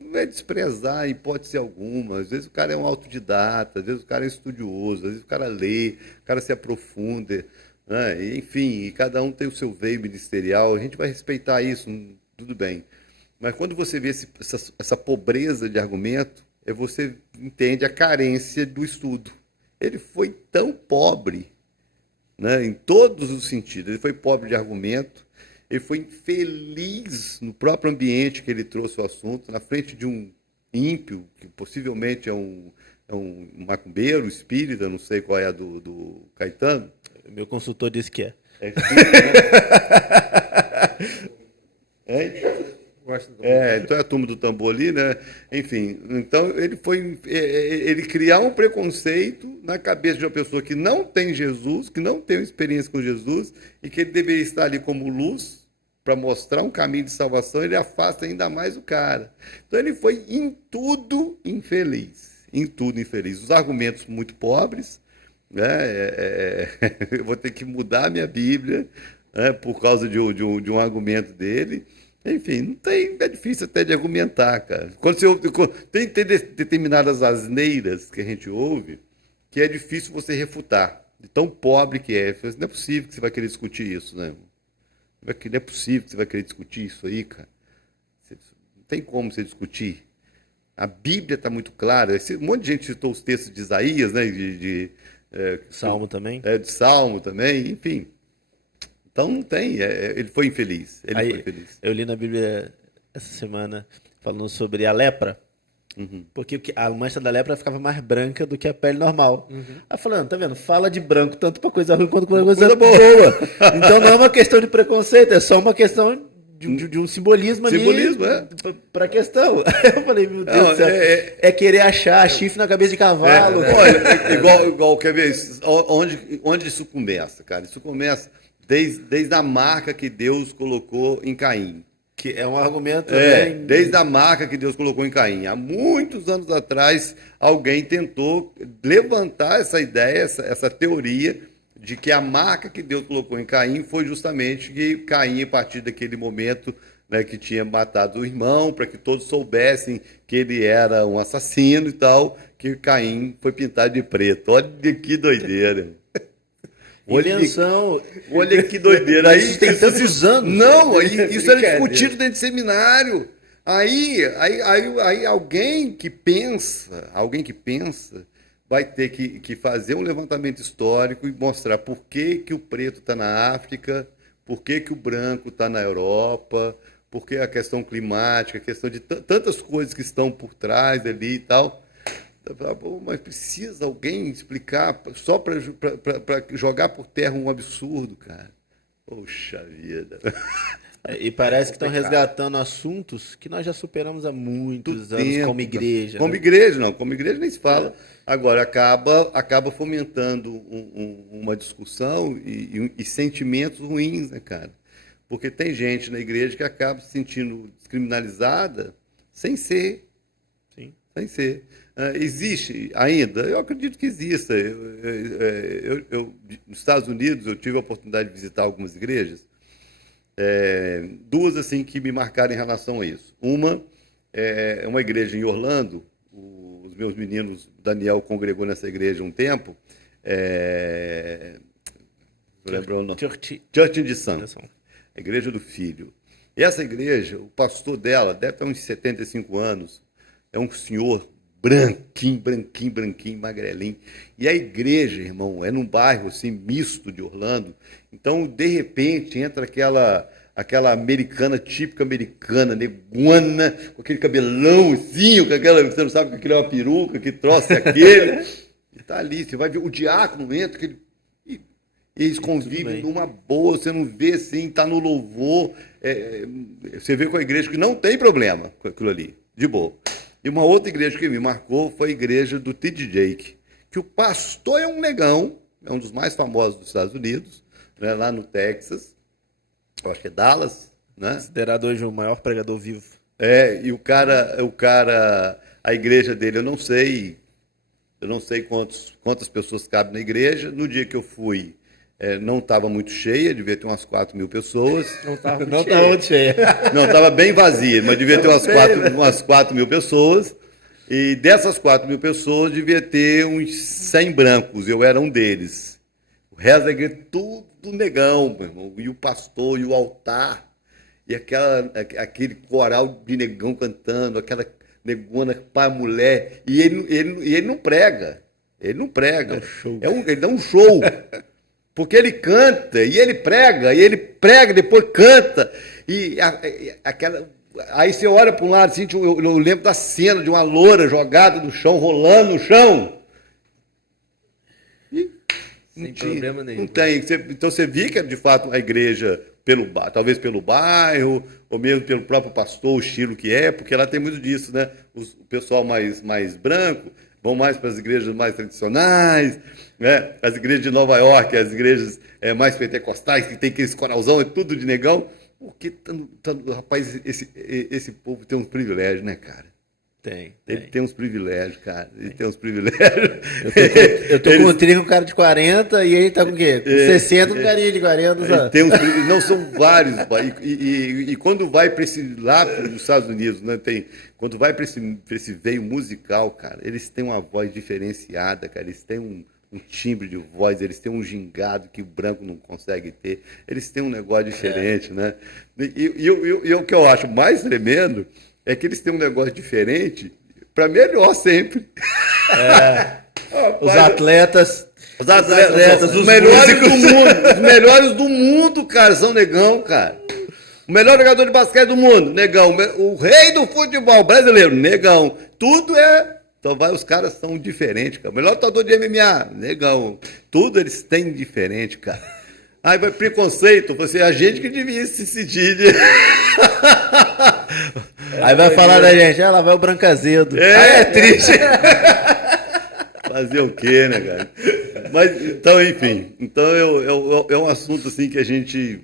não é desprezar em hipótese alguma. Às vezes o cara é um autodidata, às vezes o cara é estudioso, às vezes o cara lê, o cara se aprofunda, né? Enfim, e cada um tem o seu veio ministerial, a gente vai respeitar isso, tudo bem. Mas quando você vê essa pobreza de argumento, você entende a carência do estudo. Ele foi tão pobre, né, em todos os sentidos. Ele foi pobre de argumento, ele foi infeliz no próprio ambiente que ele trouxe o assunto, na frente de um ímpio, que possivelmente é um macumbeiro, espírita, não sei qual é a do Caetano. Meu consultor disse que é. É espírita, né? Então é a turma do tambor ali, né? Enfim, então ele criar um preconceito na cabeça de uma pessoa que não tem Jesus, que não tem experiência com Jesus, e que ele deveria estar ali como luz para mostrar um caminho de salvação, ele afasta ainda mais o cara. Então ele foi em tudo infeliz. Os argumentos muito pobres, né? Eu vou ter que mudar a minha Bíblia, né, por causa de um argumento dele. Enfim, não tem, é difícil até de argumentar, cara. Tem determinadas asneiras que a gente ouve que é difícil você refutar, de tão pobre que é. Não é possível que você vai querer discutir isso, né? Não é possível que você vai querer discutir isso aí, cara. Não tem como você discutir. A Bíblia está muito clara. Um monte de gente citou os textos de Isaías, né? Salmo também. De Salmo também, enfim. Então não tem, ele foi infeliz. Eu li na Bíblia essa semana falando sobre a lepra, porque a mancha da lepra ficava mais branca do que a pele normal. Aí falando, tá vendo? Fala de branco tanto para coisa ruim quanto para coisa boa. Então não é uma questão de preconceito, é só uma questão de um simbolismo ali para a questão. Eu falei, meu Deus do céu, é querer achar chifre na cabeça de cavalo. Olha, igual quer ver onde isso começa, cara? Isso começa desde a marca que Deus colocou em Caim. Que é um argumento também. Desde a marca que Deus colocou em Caim. Há muitos anos atrás, alguém tentou levantar essa ideia, essa teoria de que a marca que Deus colocou em Caim foi justamente que Caim, a partir daquele momento, né, que tinha matado o irmão, para que todos soubessem que ele era um assassino e tal, que Caim foi pintado de preto. Olha que doideira. Olha que doideira. Aí isso tem tantos anos. Não, isso era discutido dentro de seminário. Aí alguém que pensa vai ter que fazer um levantamento histórico e mostrar por que o preto está na África, por que o branco está na Europa, por que a questão climática, a questão de tantas coisas que estão por trás ali e tal. Mas precisa alguém explicar só para jogar por terra um absurdo, cara. Poxa vida. E parece que estão resgatando assuntos que nós já superamos há muitos anos como igreja. Como igreja nem se fala. Agora, acaba fomentando uma discussão e sentimentos ruins, né, cara? Porque tem gente na igreja que acaba se sentindo descriminalizada sem ser. Sim. Sem ser. Existe ainda? Eu acredito que exista. Nos Estados Unidos, eu tive a oportunidade de visitar algumas igrejas, duas assim que me marcaram em relação a isso. Uma é uma igreja em Orlando. Os meus meninos, Daniel congregou nessa igreja um tempo. Church in the Sun, a igreja do Filho. E essa igreja, o pastor dela deve ter uns 75 anos, é um senhor branquinho, branquinho, branquinho, magrelinho. E a igreja, irmão, é num bairro assim, misto de Orlando. Então, de repente, entra aquela americana, típica americana, negona, com aquele cabelãozinho, com aquela, você não sabe que aquilo é uma peruca, que troço é aquele. E tá ali, você vai ver, o diácono entra, e eles convivem numa boa, você não vê assim, tá no louvor, você vê com a igreja que não tem problema com aquilo ali, de boa. E uma outra igreja que me marcou foi a igreja do T.D. Jakes, que o pastor é um negão, é um dos mais famosos dos Estados Unidos, né, lá no Texas, eu acho que é Dallas, né? Considerado hoje o maior pregador vivo. E o cara, a igreja dele, eu não sei quantas pessoas cabem na igreja. No dia que eu fui, não estava muito cheia, devia ter umas 4.000 pessoas. Não estava muito cheia. Não, estava bem vazia, mas devia ter umas 4.000 pessoas. E dessas 4.000 pessoas, devia ter uns 100 brancos. Eu era um deles. O resto da igreja, tudo negão, meu irmão. E o pastor, e o altar. E aquele coral de negão cantando, aquela negona para a mulher. E ele não prega. Ele não prega. Ele dá um show. Porque ele canta, e ele prega, depois canta. Aí você olha para um lado, assim, eu lembro da cena de uma loura jogada no chão, rolando no chão. Sem problema nenhum. Não tem. Então você vê que, de fato, a igreja, talvez pelo bairro, ou mesmo pelo próprio pastor, o estilo que é, porque lá tem muito disso, né? O pessoal mais branco vão mais para as igrejas mais tradicionais, né? As igrejas de Nova York, as igrejas mais pentecostais, que tem aqueles coralzão, é tudo de negão. Porque, rapaz, esse povo tem uns privilégios, né, cara? Ele tem uns privilégios, cara. Ele tem uns privilégios. Eu tô com o trigo, um cara de 40, e ele tá com o quê? Com 60, um carinha de 40, sabe? Tem uns privilégios. Não, são vários. E quando vai para lá para os Estados Unidos, né, quando vai para esse veio musical, cara, eles têm uma voz diferenciada, cara. Eles têm um timbre de voz, eles têm um gingado que o branco não consegue ter. Eles têm um negócio diferente, né? E o que eu acho mais tremendo é que eles têm um negócio diferente para melhor sempre. Os atletas, os melhores do mundo. Os melhores do mundo, cara, são negão, cara. O melhor jogador de basquete do mundo, negão. O rei do futebol brasileiro, negão. Tudo é... Então os caras são diferentes, cara. O melhor lutador de MMA, negão. Tudo eles têm diferente, cara. Aí vai preconceito, você, a gente que devia se decidir. Aí vai falar da gente, lá vai o Brancazedo. Aí é triste. Fazer o quê, né, cara? Mas, então, enfim. Então, é um assunto, assim, que a gente...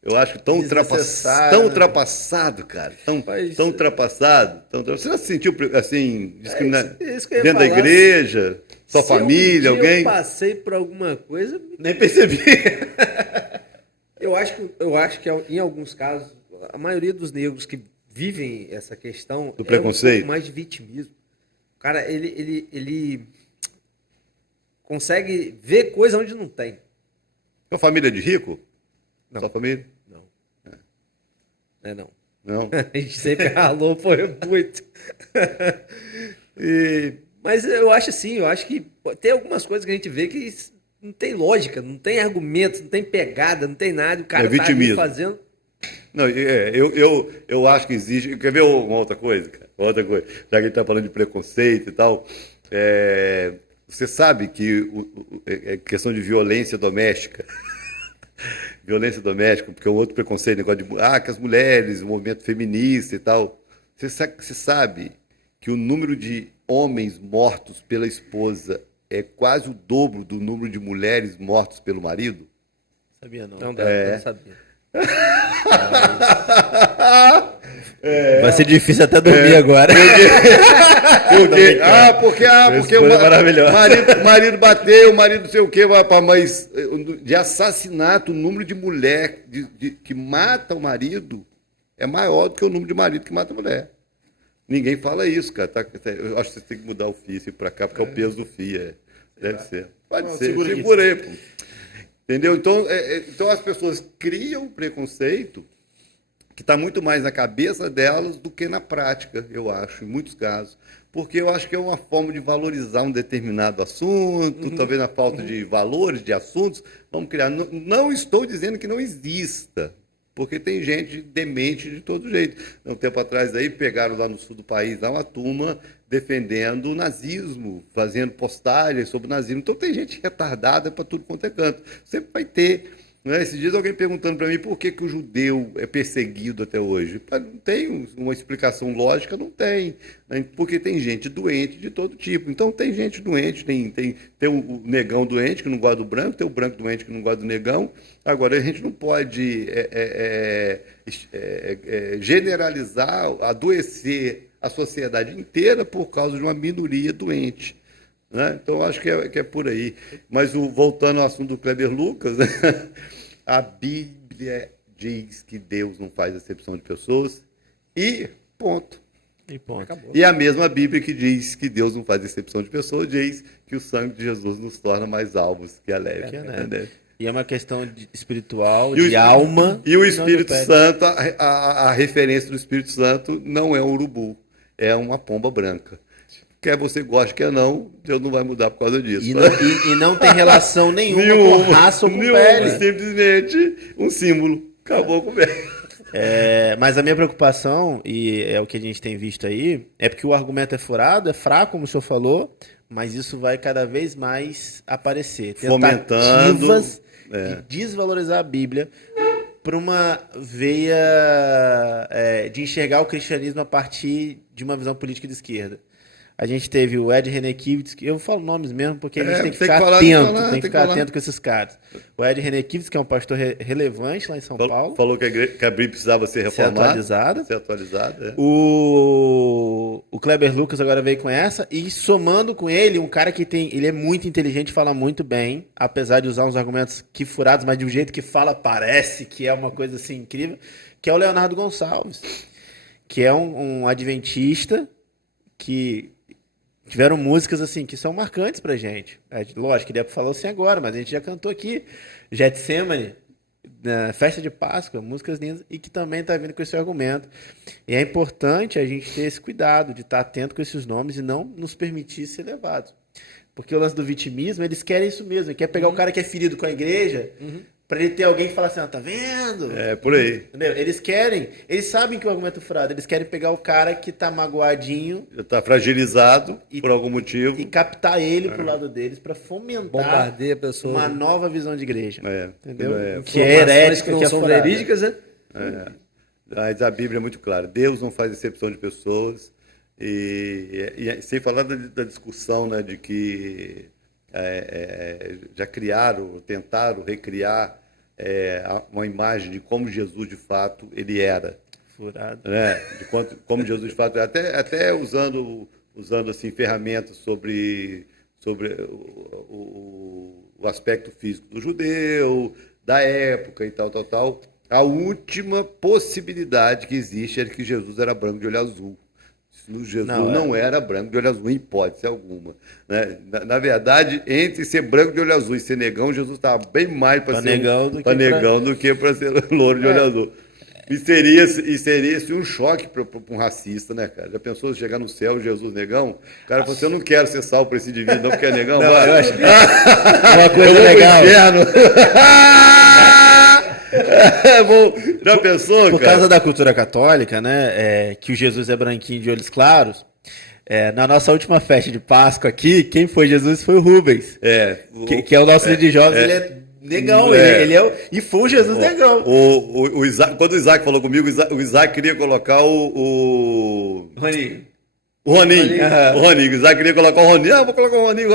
Eu acho tão ultrapassado, cara. Tão ultrapassado. Você já se sentiu, assim, discriminado dentro da igreja? Sua família, alguém? Eu passei por alguma coisa... Nem percebi. Eu acho que em alguns casos, a maioria dos negros que vivem essa questão... Do preconceito? Um pouco mais de vitimismo. O cara, ele consegue ver coisa onde não tem. Sua família é de rico? Não. Sua família? Não. Não. Não? A gente sempre ralou, foi muito. Mas eu acho assim, eu acho que tem algumas coisas que a gente vê que não tem lógica, não tem argumento, não tem pegada, não tem nada, o cara tá ali fazendo... Não, eu acho que existe... Quer ver uma outra coisa, cara? Outra coisa. Já que a gente está falando de preconceito e tal, você sabe que questão de violência doméstica... Violência doméstica, porque é um outro preconceito, negócio de que as mulheres, o movimento feminista e tal. Você sabe que o número de homens mortos pela esposa é quase o dobro do número de mulheres mortas pelo marido? Sabia não. Não sabia. Vai ser difícil até dormir agora. Porque o marido bateu, o marido não sei o quê, mas de assassinato, o número de mulher que mata o marido é maior do que o número de marido que mata a mulher. Ninguém fala isso, cara. Eu acho que você tem que mudar o FII para cá, porque é o peso do FII. Deve ser. Pode ser. Segura aí, pô. Entendeu? Então as pessoas criam um preconceito que está muito mais na cabeça delas do que na prática, eu acho, em muitos casos. Porque eu acho que é uma forma de valorizar um determinado assunto, talvez na falta de valores, de assuntos, vamos criar. Não estou dizendo que não exista, porque tem gente demente de todo jeito. Um tempo atrás aí pegaram lá no sul do país lá uma turma defendendo o nazismo, fazendo postagens sobre o nazismo. Então tem gente retardada para tudo quanto é canto. Sempre vai ter. Né? Esses dias alguém perguntando para mim por que o judeu é perseguido até hoje. Não tem uma explicação lógica, não tem. Né? Porque tem gente doente de todo tipo. Então tem gente doente, tem o negão doente que não gosta do branco, tem o branco doente que não gosta do negão. Agora, a gente não pode generalizar, adoecer a sociedade inteira por causa de uma minoria doente. Né? Então, acho que é por aí. Mas, voltando ao assunto do Kleber Lucas, a Bíblia diz que Deus não faz acepção de pessoas e ponto. E ponto. Acabou. E a mesma Bíblia que diz que Deus não faz acepção de pessoas diz que o sangue de Jesus nos torna mais alvos que a leve. E é uma questão de espiritual, E de alma. E o não Espírito do pé. Santo, a referência do Espírito Santo não é um urubu, é uma pomba branca. Quer você goste, quer não, Deus não vai mudar por causa disso. E não tem relação nenhuma com raça ou com pele. Simplesmente um símbolo. Acabou com o pele. Mas a minha preocupação, e é o que a gente tem visto aí, é porque o argumento é furado, é fraco, como o senhor falou, mas isso vai cada vez mais aparecer. Fomentando, Tentativas de desvalorizar a Bíblia para uma veia de enxergar o cristianismo a partir de uma visão política de esquerda. A gente teve o Ed Renekiewicz, que eu falo nomes mesmo porque a gente tem que ficar atento com esses caras. O Ed Renekiewicz, que é um pastor relevante lá em São Paulo. Falou que a Bíblia precisava ser reformada. Ser atualizada. O Kleber Lucas agora veio com essa, e somando com ele, um cara que ele é muito inteligente, fala muito bem, apesar de usar uns argumentos que furados, mas de um jeito que fala, parece que é uma coisa assim incrível, que é o Leonardo Gonçalves, que é um adventista que tiveram músicas assim que são marcantes pra gente. Lógico, ele ia falar assim agora, mas a gente já cantou aqui Getsemane, na Festa de Páscoa, músicas lindas, e que também está vindo com esse argumento. E é importante a gente ter esse cuidado de estar atento com esses nomes e não nos permitir ser levados. Porque o lance do vitimismo, eles querem isso mesmo. Ele quer pegar o cara que é ferido com a igreja, para ele ter alguém que fala assim, tá vendo? É, por aí. Entendeu? Eles sabem que o argumento é furado, eles querem pegar o cara que tá magoadinho. Está fragilizado por algum motivo. E captar ele pro lado deles para fomentar Bombardeia a pessoa. uma nova visão de igreja. Entendeu? Que é herética, que não são furada. verídicas, né? Mas a Bíblia é muito clara. Deus não faz exceção de pessoas. E sem falar da discussão, né, de que já tentaram recriar uma imagem de como Jesus de fato ele era. Furado. Né? Como Jesus de fato era. Até usando assim, ferramentas sobre o aspecto físico do judeu, da época e tal. A última possibilidade que existe é que Jesus era branco de olho azul. Jesus não era branco de olho azul, em hipótese alguma. Né? Na verdade, entre ser branco de olho azul e ser negão, Jesus estava bem mais para ser negão do que para ser louro de olho azul. E seria assim, um choque para um racista, né, cara? Já pensou chegar no céu, Jesus negão? O cara falou assim, eu não quero ser salvo para esse indivíduo, não, porque é negão. Não, eu acho que uma coisa legal. Bom, já pensou, Por causa da cultura católica, né, que o Jesus é branquinho de olhos claros, na nossa última festa de Páscoa aqui, quem foi Jesus foi o Rubens. Que é o nosso líder de jovens, ele é negão, ele é e foi o Jesus negão. Quando o Isaac falou comigo, o Isaac queria colocar o Roninho. O Isaac queria colocar o Roninho. Vou colocar o Roninho,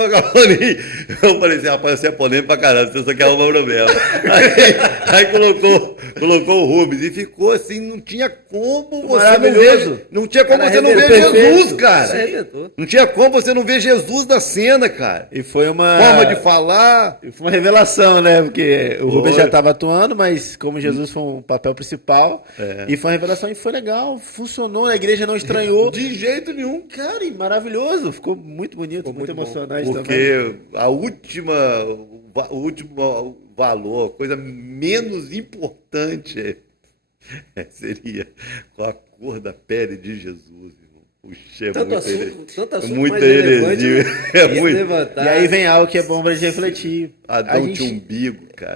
Eu falei assim, rapaz, você é polêmico pra caramba, você só quer arrumar problema. Aí colocou o Rubens e ficou assim, não tinha como você não ver. Não tinha como você não ver Jesus, cara. Não tinha como você não ver Jesus na cena, cara. E foi uma forma de falar. E foi uma revelação, né? Porque o Rubens já estava atuando, mas como Jesus foi um papel principal, e foi uma revelação e foi legal, funcionou, a igreja não estranhou. De jeito nenhum. Cara, e maravilhoso, ficou muito bonito, muito emocionante também. Porque o último valor, a coisa menos importante Seria com a cor da pele de Jesus, irmão. Puxa, Tanto assunto muita mais relevante, heresia. né? É muito. Levantar. E aí vem algo que é bom pra gente refletir. Adão tinha umbigo, cara.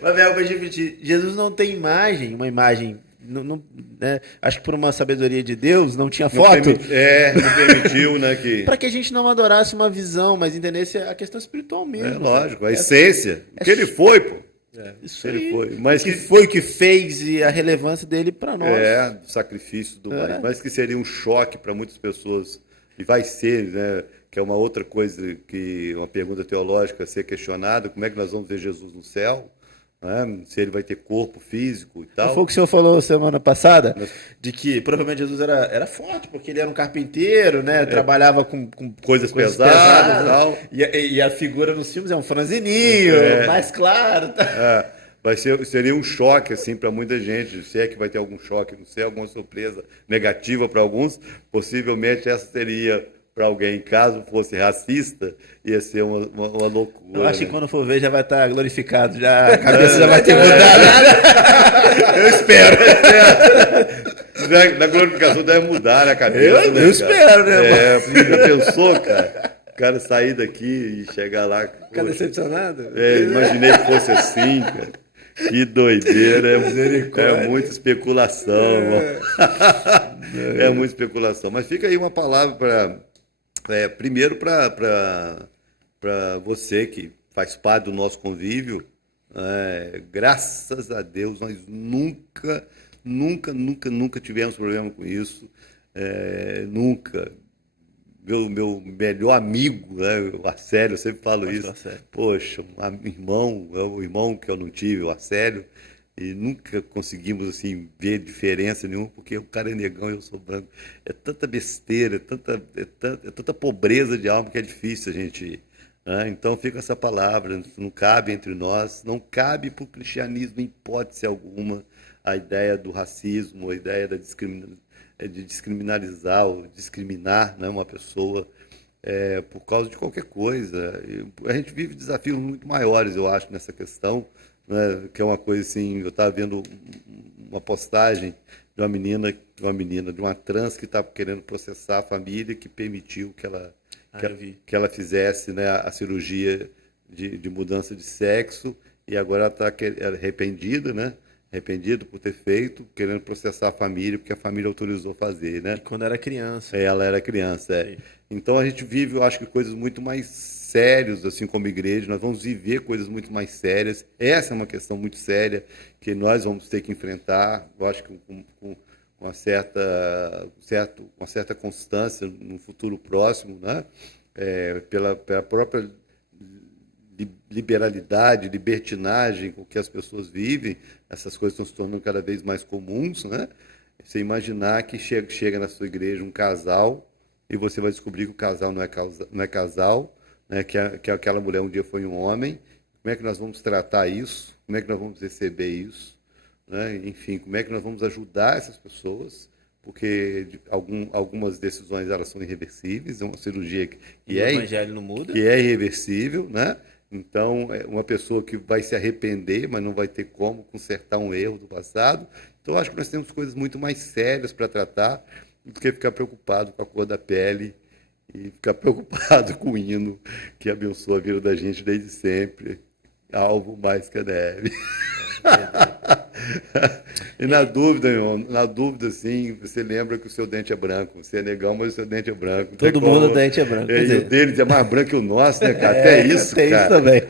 Vai ver algo pra gente refletir. Jesus não tem imagem, uma imagem. Né? Acho que por uma sabedoria de Deus não tinha foto. Não permitiu, né? Para que a gente não adorasse uma visão, mas entendesse a questão espiritual mesmo. É lógico, a essência. O que ele foi, pô. Isso Ele aí. foi. Mas que foi o que fez e a relevância dele para nós. do sacrifício do marido. Mas que seria um choque para muitas pessoas. E vai ser, né? Que é uma outra coisa, uma pergunta teológica a ser questionada. Como é que nós vamos ver Jesus no céu? Né? Se ele vai ter corpo físico e tal. Foi o que o senhor falou semana passada, de que provavelmente Jesus era forte, porque ele era um carpinteiro, né? Trabalhava com coisas pesadas e tal. E a figura nos filmes é um franzininho, mais claro. Tá? Seria um choque assim para muita gente. Se é que vai ter algum choque no céu, alguma surpresa negativa para alguns, possivelmente essa seria para alguém, caso fosse racista, ia ser uma loucura. Eu acho que quando for ver já vai estar glorificado, já a cabeça já vai ter mudado. Eu espero. Na glorificação deve mudar a cabeça. Eu espero, né? Já pensou, cara? O cara sair daqui e chegar lá. Ficar decepcionado? Imaginei que fosse assim, cara. Que doideira, é muita especulação. É muita especulação. Mas fica aí uma palavra primeiro para você que faz parte do nosso convívio. Graças a Deus, nós nunca tivemos problema com isso. Nunca. Meu melhor amigo, né, o Arcélio, eu sempre falo isso. Poxa, o irmão que eu não tive, o Arcélio, e nunca conseguimos assim ver diferença nenhuma, porque o cara é negão e eu sou branco. É tanta besteira, é tanta pobreza de alma que é difícil a gente. Né? Então fica essa palavra, não cabe entre nós, não cabe para o cristianismo, em hipótese alguma, a ideia do racismo, a ideia da de descriminalizar ou discriminar, né, uma pessoa por causa de qualquer coisa. A gente vive desafios muito maiores, eu acho, nessa questão, né, que é uma coisa assim. Eu estava vendo uma postagem de uma trans que estava querendo processar a família que permitiu que ela fizesse, né, a cirurgia de mudança de sexo, e agora ela está arrependida, né? Arrependido por ter feito, querendo processar a família, porque a família autorizou fazer, né? Quando era criança. Ela era criança, Então a gente vive, eu acho que coisas muito mais sérias, assim como igreja, nós vamos viver coisas muito mais sérias. Essa é uma questão muito séria que nós vamos ter que enfrentar, eu acho que com uma certa constância no futuro próximo, né? Pela própria liberalidade, libertinagem com que as pessoas vivem, essas coisas estão se tornando cada vez mais comuns, né? Você imaginar que chega na sua igreja um casal e você vai descobrir que o casal não é casal, né? Que aquela mulher um dia foi um homem. Como é que nós vamos tratar isso? Como é que nós vamos receber isso? Né? Enfim, como é que nós vamos ajudar essas pessoas? Porque algumas decisões elas são irreversíveis, é uma cirurgia que o evangelho não muda, que é irreversível, né? Então, é uma pessoa que vai se arrepender, mas não vai ter como consertar um erro do passado. Então, acho que nós temos coisas muito mais sérias para tratar do que ficar preocupado com a cor da pele e ficar preocupado com o hino que abençoa a vida da gente desde sempre. Alvo mais que a neve. E na dúvida, sim, você lembra que o seu dente é branco. Você é negão, mas o seu dente é branco. Todo mundo o dente é branco. E o deles é mais branco que o nosso, né, cara? Até isso, tem cara. Isso também.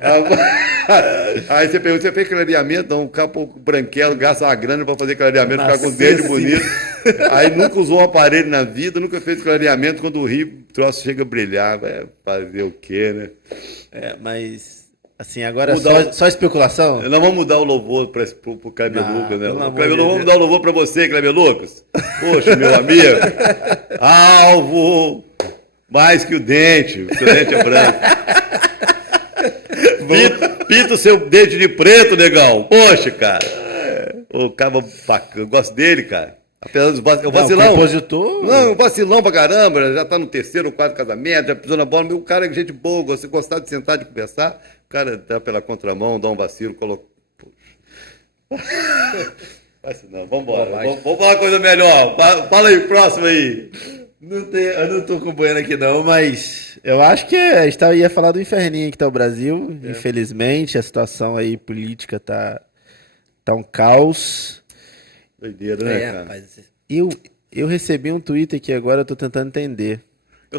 Aí você pergunta, você fez clareamento? Não, o capo branquelo gasta uma grana para fazer clareamento, ficar com o dente assim. bonito. Aí nunca usou um aparelho na vida, nunca fez clareamento. Quando o rio, o troço chega a brilhar. Vai fazer o quê, né? Mas... Assim, agora só especulação? Nós vamos mudar o louvor para o Kleber Lucas, né? Vamos dar o louvor para você, Kleber Lucas. Poxa, meu amigo. Alvo mais que o dente. O seu dente é branco. Pinta o seu dente de preto, negão. Poxa, cara. O cara bacana. Eu gosto dele, cara. Apesar dos vacilão. Compositor? Não, vacilão pra caramba. Já tá no terceiro ou quarto casamento, já pisou na bola. O cara é gente boa, você gostar de sentar, de conversar. O cara dá pela contramão, dá um vacilo, coloca. Não, vamos embora. Vamos falar uma coisa melhor. Fala aí, próximo aí. Eu não tô acompanhando aqui não, mas eu acho que a gente ia falar do inferninho que tá o Brasil. Infelizmente, a situação aí política tá um caos. Doideira, né, cara? Rapaz, Eu recebi um tweet aqui agora, eu tô tentando entender.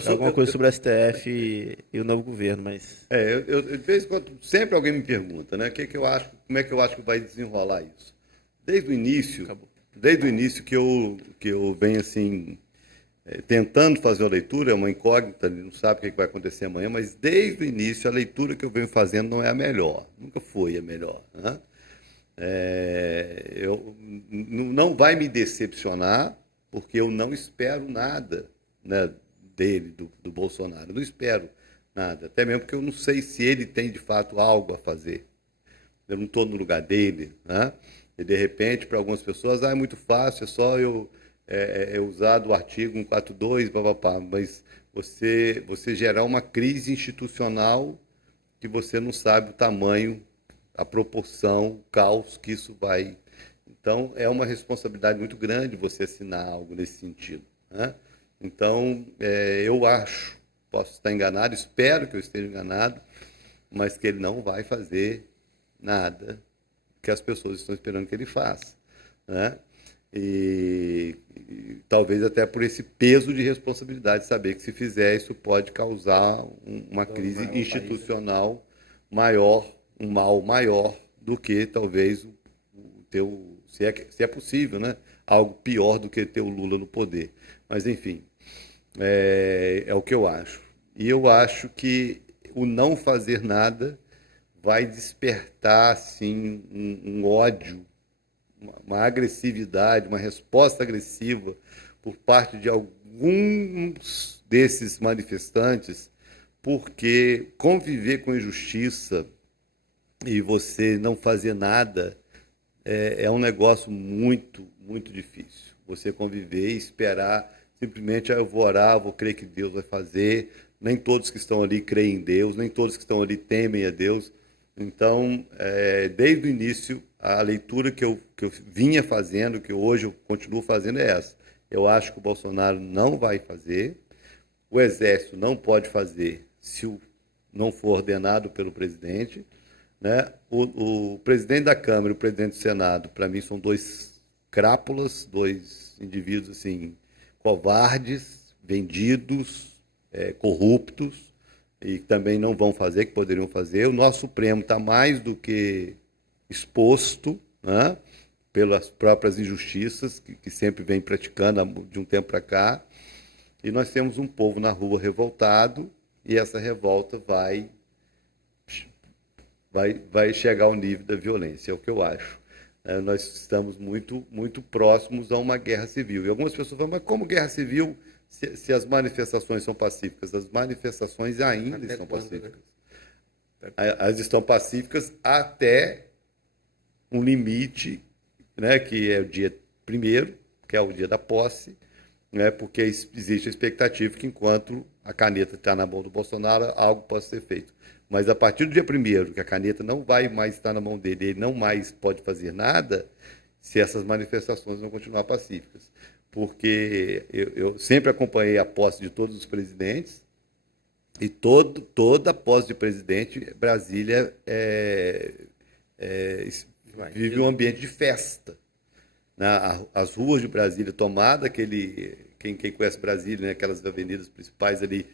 Alguma coisa sobre o STF e o novo governo, mas... De vez em quando, sempre alguém me pergunta, né? Como é que eu acho que vai desenrolar isso? Desde o início que eu venho assim, tentando fazer uma leitura, é uma incógnita, não sabe o que vai acontecer amanhã, mas desde o início a leitura que eu venho fazendo não é a melhor, nunca foi a melhor, né? Não vai me decepcionar, porque eu não espero nada, né, dele, do Bolsonaro. Eu não espero nada, até mesmo porque eu não sei se ele tem de fato algo a fazer. Eu não estou no lugar dele, né? E de repente, para algumas pessoas, é muito fácil, é só eu usar do artigo 142, papapá, mas você gerar uma crise institucional que você não sabe o tamanho, a proporção, o caos que isso vai. Então, é uma responsabilidade muito grande você assinar algo nesse sentido, né? Então, eu acho, posso estar enganado, espero que eu esteja enganado, mas que ele não vai fazer nada que as pessoas estão esperando que ele faça, né? E talvez até por esse peso de responsabilidade, saber que se fizer isso pode causar uma crise institucional maior, um mal maior do que talvez se é possível, né? Algo pior do que ter o Lula no poder. Mas, enfim, é o que eu acho. E eu acho que o não fazer nada vai despertar assim, um ódio, uma agressividade, uma resposta agressiva por parte de alguns desses manifestantes, porque conviver com injustiça e você não fazer nada é um negócio muito, muito difícil. Você conviver e esperar simplesmente, eu vou orar, vou crer que Deus vai fazer. Nem todos que estão ali creem em Deus, nem todos que estão ali temem a Deus. Então, desde o início, a leitura que eu vinha fazendo, que hoje eu continuo fazendo, é essa. Eu acho que o Bolsonaro não vai fazer, o Exército não pode fazer se não for ordenado pelo presidente, né? O presidente da Câmara e o presidente do Senado, para mim, são dois crápulas, dois indivíduos assim, covardes, vendidos, corruptos, e também não vão fazer, que poderiam fazer. O nosso Supremo está mais do que exposto, né, pelas próprias injustiças que sempre vem praticando de um tempo para cá. E nós temos um povo na rua revoltado, e essa revolta vai chegar ao nível da violência, é o que eu acho. Nós estamos muito, muito próximos a uma guerra civil. E algumas pessoas falam, mas como guerra civil se as manifestações são pacíficas? As manifestações ainda estão pacíficas. Né? Elas estão pacíficas até um limite, né, que é o dia 1º, que é o dia da posse, né, porque existe a expectativa que enquanto a caneta está na mão do Bolsonaro, algo possa ser feito. Mas a partir do dia 1º, que a caneta não vai mais estar na mão dele, ele não mais pode fazer nada, se essas manifestações vão continuar pacíficas. Porque eu sempre acompanhei a posse de todos os presidentes, e toda posse de presidente, Brasília vive um ambiente de festa. As ruas de Brasília tomadas, quem conhece Brasília, né, aquelas avenidas principais ali,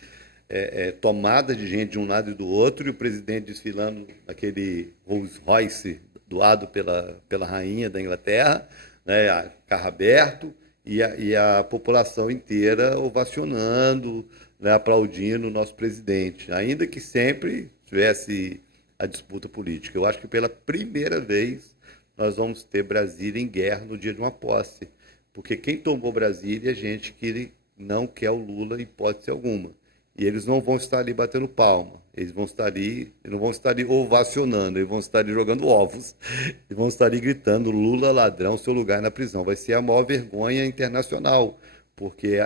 tomada de gente de um lado e do outro, e o presidente desfilando naquele Rolls Royce doado pela rainha da Inglaterra, né, carro aberto, e a população inteira ovacionando, né, aplaudindo o nosso presidente, ainda que sempre tivesse a disputa política. Eu acho que pela primeira vez nós vamos ter Brasília em guerra no dia de uma posse, porque quem tomou Brasília é gente que não quer o Lula em hipótese alguma. E eles não vão estar ali batendo palma, eles não vão estar ali ovacionando, eles vão estar ali jogando ovos, eles vão estar ali gritando: Lula ladrão, seu lugar na prisão. Vai ser a maior vergonha internacional, porque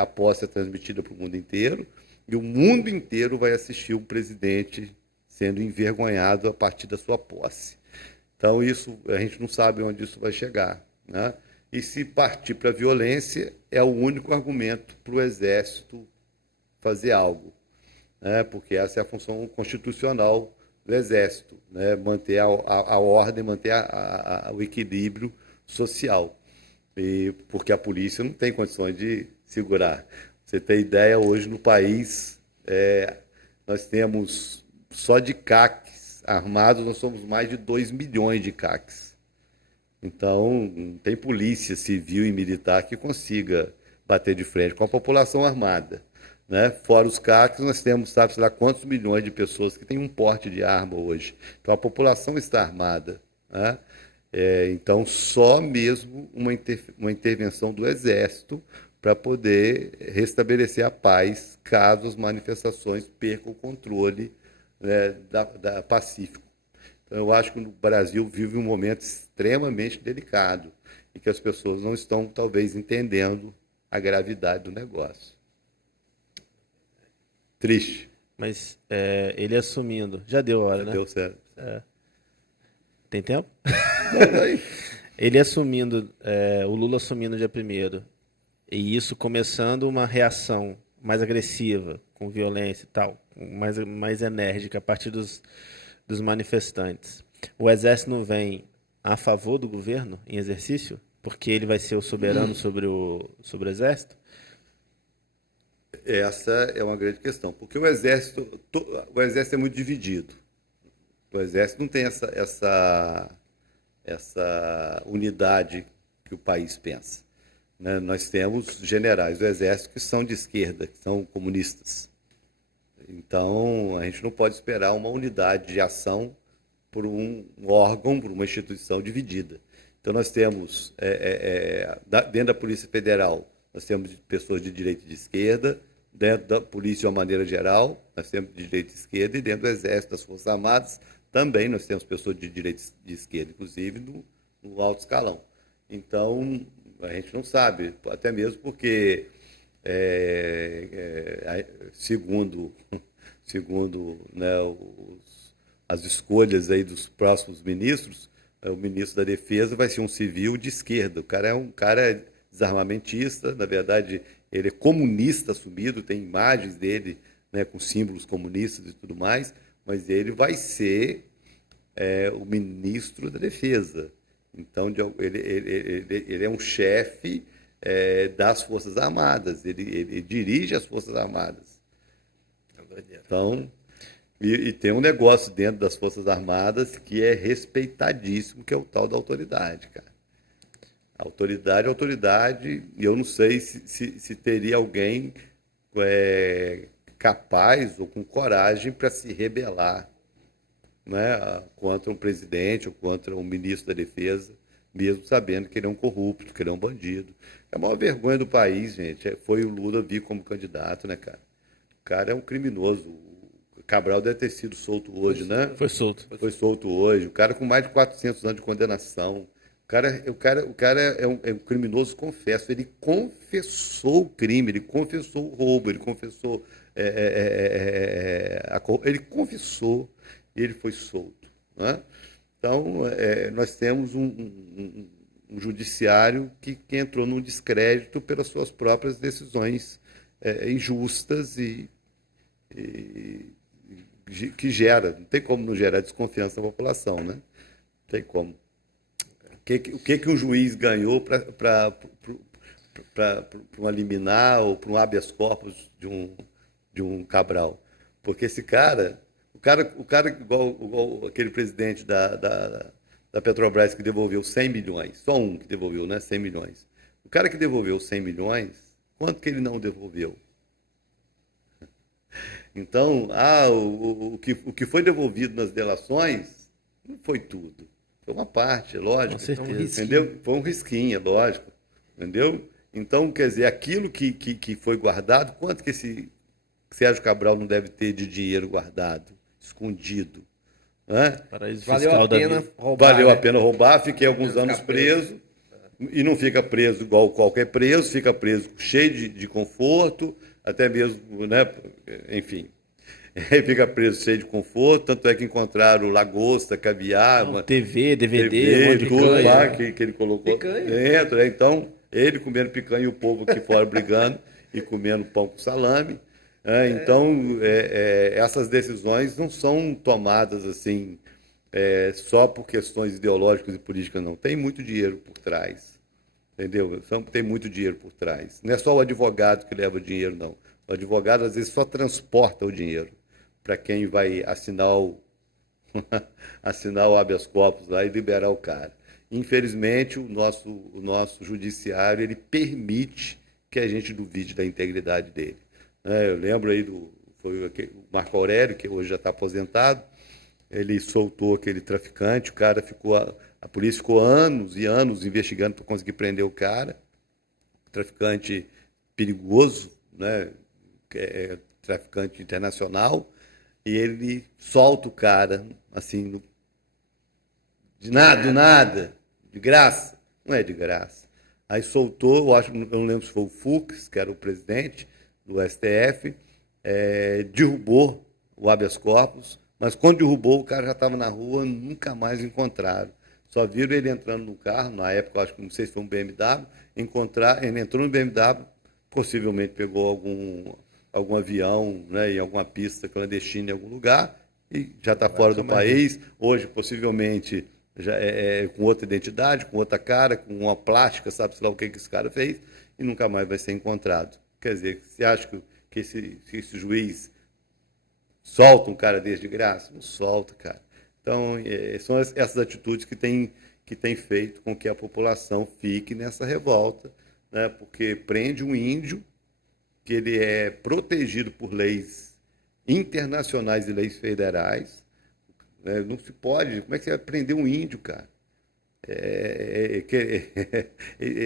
a posse é transmitida para o mundo inteiro, e o mundo inteiro vai assistir um presidente sendo envergonhado a partir da sua posse. Então, isso a gente não sabe onde isso vai chegar, né? E se partir para a violência, é o único argumento para o Exército fazer algo, né? Porque essa é a função constitucional do Exército, né? Manter a ordem, manter o equilíbrio social. Porque a polícia não tem condições de segurar. Você tem ideia, hoje no país, nós temos, só de CACs armados, nós somos mais de 2 milhões de CACs. Então, não tem polícia civil e militar que consiga bater de frente com a população armada, né? Fora os CACs, nós temos, sabe-se lá quantos milhões de pessoas que têm um porte de arma hoje. Então, a população está armada, né? Então, só mesmo uma intervenção do Exército para poder restabelecer a paz caso as manifestações percam o controle, né, da pacífico. Então, eu acho que o Brasil vive um momento extremamente delicado e que as pessoas não estão, talvez, entendendo a gravidade do negócio. Triste. Mas ele assumindo. Já deu hora, né? Deu certo. Tem tempo? Aí. Ele assumindo, o Lula assumindo dia 1º, e isso começando uma reação mais agressiva, com violência e tal, mais enérgica a partir dos manifestantes. O Exército não vem a favor do governo em exercício? Porque ele vai ser o soberano sobre o Exército? Essa é uma grande questão, porque o Exército é muito dividido. O Exército não tem essa unidade que o país pensa, né? Nós temos generais do Exército que são de esquerda, que são comunistas. Então, a gente não pode esperar uma unidade de ação por um órgão, por uma instituição dividida. Então, nós temos, dentro da Polícia Federal, nós temos pessoas de direita e de esquerda, dentro da polícia, de uma maneira geral, nós temos de direita e esquerda, e dentro do Exército, das Forças Armadas, também nós temos pessoas de direita e de esquerda, inclusive no alto escalão. Então, a gente não sabe, até mesmo porque, segundo né, as escolhas aí dos próximos ministros, o ministro da Defesa vai ser um civil de esquerda. O cara é um cara desarmamentista, na verdade, ele é comunista assumido, tem imagens dele, né, com símbolos comunistas e tudo mais, mas ele vai ser o ministro da Defesa. Então, ele é um chefe das Forças Armadas, ele dirige as Forças Armadas. Então, e tem um negócio dentro das Forças Armadas que é respeitadíssimo, que é o tal da autoridade, cara. Autoridade, e eu não sei se teria alguém capaz ou com coragem para se rebelar, né, contra um presidente ou contra um ministro da Defesa, mesmo sabendo que ele é um corrupto, que ele é um bandido. A maior vergonha do país, gente, foi o Lula vir como candidato, né, cara? O cara é um criminoso. O Cabral deve ter sido solto hoje, né? Foi solto. Foi solto hoje. O cara com mais de 400 anos de condenação. O cara é um criminoso, confesso. Ele confessou o crime, ele confessou o roubo, ele confessou. Ele confessou e ele foi solto, né? Então, nós temos um judiciário que entrou num descrédito pelas suas próprias decisões injustas e que gera. Não tem como não gerar desconfiança na população, né? Não tem como. O que um juiz ganhou para um liminar ou para um habeas corpus de um Cabral? Porque esse cara, igual aquele presidente da Petrobras que devolveu 100 milhões, só um que devolveu, né, 100 milhões. O cara que devolveu 100 milhões, quanto que ele não devolveu? Então, o que foi devolvido nas delações não foi tudo. Foi uma parte, lógico. Com certeza. Entendeu? Foi um risquinho, lógico. Entendeu? Então, quer dizer, aquilo que foi guardado, quanto que esse Sérgio Cabral não deve ter de dinheiro guardado, escondido? Né? Valeu a pena roubar, fiquei alguns anos preso. E não fica preso igual qualquer preso, fica preso cheio de conforto, até mesmo, né? Enfim. Aí fica preso cheio de conforto, tanto é que encontraram lagosta, caviar, TV, DVD, TV, um monte de tudo coisa. lá que ele colocou Picanha. dentro, né? Então, ele comendo picanha e o povo aqui fora brigando e comendo pão com salame. Né? Então, essas decisões não são tomadas assim só por questões ideológicas e políticas, não. Tem muito dinheiro por trás, entendeu? Tem muito dinheiro por trás. Não é só o advogado que leva o dinheiro, não. O advogado, às vezes, só transporta o dinheiro para quem vai assinar o habeas corpus lá e liberar o cara. Infelizmente, o nosso judiciário ele permite que a gente duvide da integridade dele. Eu lembro aí foi o Marco Aurélio, que hoje já está aposentado, ele soltou aquele traficante, o cara a polícia ficou anos e anos investigando para conseguir prender o cara, traficante perigoso, né? Traficante internacional, e ele solta o cara, assim, de nada, de graça. Não é de graça. Aí soltou, eu não lembro se foi o Fux, que era o presidente do STF, derrubou o habeas corpus, mas quando derrubou, o cara já estava na rua, nunca mais encontraram. Só viram ele entrando no carro, na época, acho que não sei se foi um BMW, ele entrou no BMW, possivelmente pegou algum avião, né, em alguma pista clandestina em algum lugar, e já está fora do país. Hoje, possivelmente, já com outra identidade, com outra cara, com uma plástica, sabe-se lá o que esse cara fez, e nunca mais vai ser encontrado. Quer dizer, você acha que esse juiz solta um cara desse de graça? Não solta, cara. Então, são essas atitudes que têm feito com que a população fique nessa revolta, né, porque prende um índio que ele é protegido por leis internacionais e leis federais. Não se pode. Como é que você vai prender um índio, cara?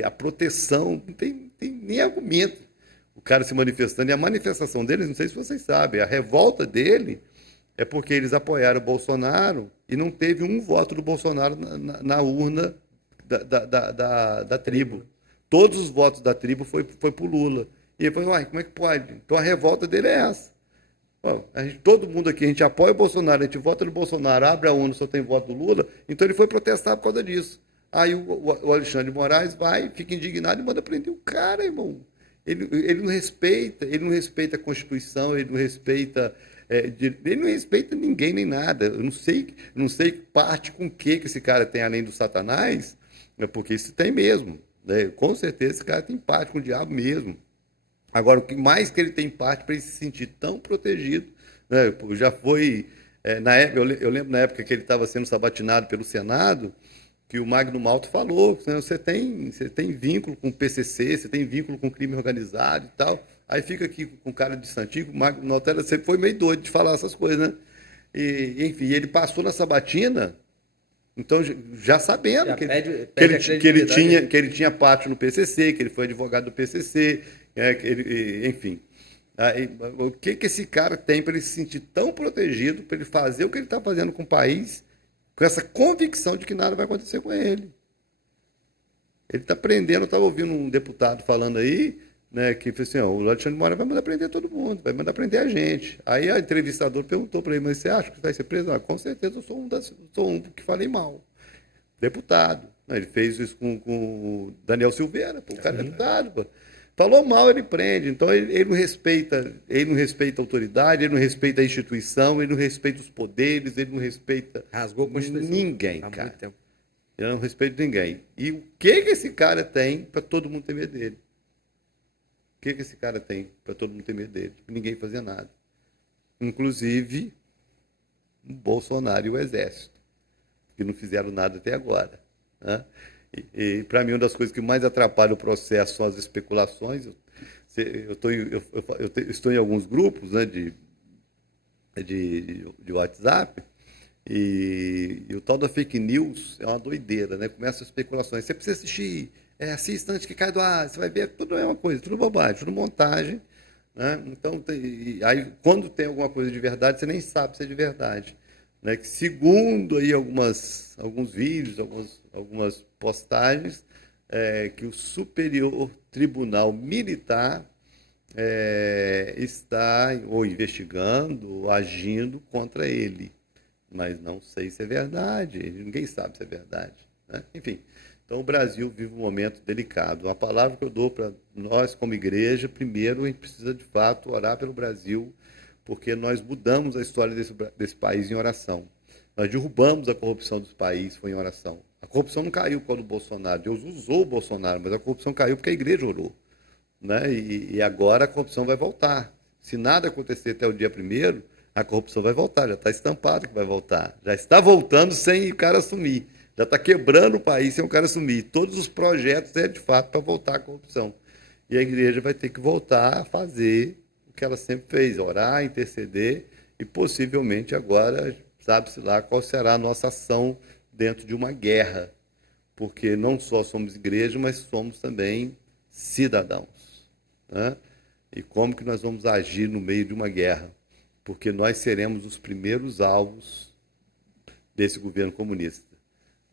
A proteção não tem nem argumento. O cara se manifestando, e a manifestação deles, não sei se vocês sabem, a revolta dele é porque eles apoiaram o Bolsonaro e não teve um voto do Bolsonaro na urna da tribo. Todos os votos da tribo foi para o Lula. E ele falou, como é que pode? Então a revolta dele é essa. Todo mundo aqui, a gente apoia o Bolsonaro, a gente vota no Bolsonaro, abre a urna, só tem voto do Lula, então ele foi protestar por causa disso. Aí o Alexandre de Moraes vai, fica indignado e manda prender o cara, irmão. Ele não respeita a Constituição, ele não respeita ninguém nem nada. Eu não sei parte com que esse cara tem além do Satanás, porque isso tem mesmo. Né? Com certeza esse cara tem parte com o diabo mesmo. Agora, o que mais que ele tem parte para ele se sentir tão protegido, né? Já foi, na época, eu lembro na época que ele estava sendo sabatinado pelo Senado, que o Magno Malta falou, né? Você tem vínculo com o PCC, você tem vínculo com o crime organizado e tal, aí fica aqui com cara de santinho, o Magno Malta sempre foi meio doido de falar essas coisas, né? Enfim, ele passou na sabatina, então já sabendo que ele tinha parte no PCC, que ele foi advogado do PCC, enfim. O que esse cara tem para ele se sentir tão protegido, para ele fazer o que ele está fazendo com o país, com essa convicção de que nada vai acontecer com ele? Ele está prendendo, eu estava ouvindo um deputado falando aí, né, que falou assim, o Alexandre de Moraes vai mandar prender todo mundo, vai mandar prender a gente. Aí a entrevistadora perguntou para ele, mas você acha que vai ser preso? Com certeza eu sou um que falei mal. Deputado. Ele fez isso com o Daniel Silveira, o cara é deputado, pô. Falou mal, ele prende. Então ele não respeita a autoridade, ele não respeita a instituição, ele não respeita os poderes, ele não respeita ninguém, cara. Ele não respeita ninguém. E o que esse cara tem para todo mundo ter medo dele? O que esse cara tem para todo mundo ter medo dele? Ninguém fazia nada. Inclusive o Bolsonaro e o Exército, que não fizeram nada até agora, né? E para mim, uma das coisas que mais atrapalha o processo são as especulações. Eu estou em alguns grupos, né, de WhatsApp, e o tal da fake news é uma doideira, né? Começa as especulações. Você precisa assistir, assista antes que caia do ar, você vai ver, tudo é uma coisa, tudo bobagem, tudo montagem, né? Então, aí, quando tem alguma coisa de verdade, você nem sabe se é de verdade. Né, que segundo aí alguns vídeos, algumas postagens, que o Superior Tribunal Militar está ou investigando, ou agindo contra ele. Mas não sei se é verdade, ninguém sabe se é verdade, né? Enfim, então o Brasil vive um momento delicado. A palavra que eu dou para nós como igreja, primeiro a gente precisa de fato orar pelo Brasil, porque nós mudamos a história desse país em oração. Nós derrubamos a corrupção dos países, foi em oração. A corrupção não caiu por causa do Bolsonaro, Deus usou o Bolsonaro, mas a corrupção caiu porque a igreja orou, né? E agora a corrupção vai voltar. Se nada acontecer até o dia 1º, a corrupção vai voltar, já está estampado que vai voltar. Já está voltando sem o cara assumir. Já está quebrando o país sem o cara assumir. Todos os projetos é de fato para voltar a corrupção. E a igreja vai ter que voltar a fazer o que ela sempre fez, orar, interceder e possivelmente agora, sabe-se lá, qual será a nossa ação dentro de uma guerra. Porque não só somos igreja, mas somos também cidadãos, né? E como que nós vamos agir no meio de uma guerra? Porque nós seremos os primeiros alvos desse governo comunista,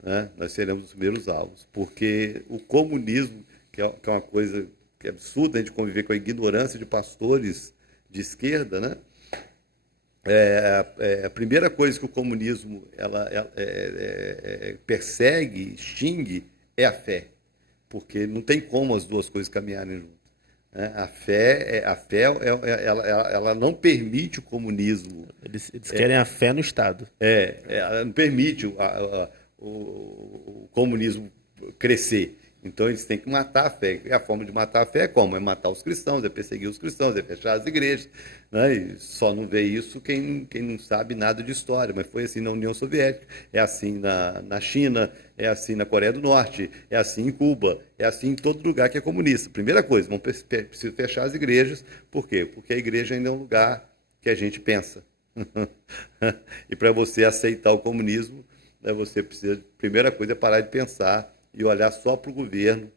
né? Nós seremos os primeiros alvos, porque o comunismo, que é uma coisa que é absurda a gente conviver com a ignorância de pastores de esquerda, né? A primeira coisa que o comunismo persegue, extingue, é a fé, porque não tem como as duas coisas caminharem juntas. A fé, ela não permite o comunismo. Eles querem a fé no Estado. Ela não permite o comunismo crescer. Então eles têm que matar a fé. E a forma de matar a fé é como? É matar os cristãos, é perseguir os cristãos, é fechar as igrejas, né? E só não vê isso quem não sabe nada de história. Mas foi assim na União Soviética, é assim na China, é assim na Coreia do Norte, é assim em Cuba, é assim em todo lugar que é comunista. Primeira coisa, precisam fechar as igrejas. Por quê? Porque a igreja ainda é um lugar que a gente pensa. E para você aceitar o comunismo, né, você precisa, primeira coisa é parar de pensar e olhar só para o governo,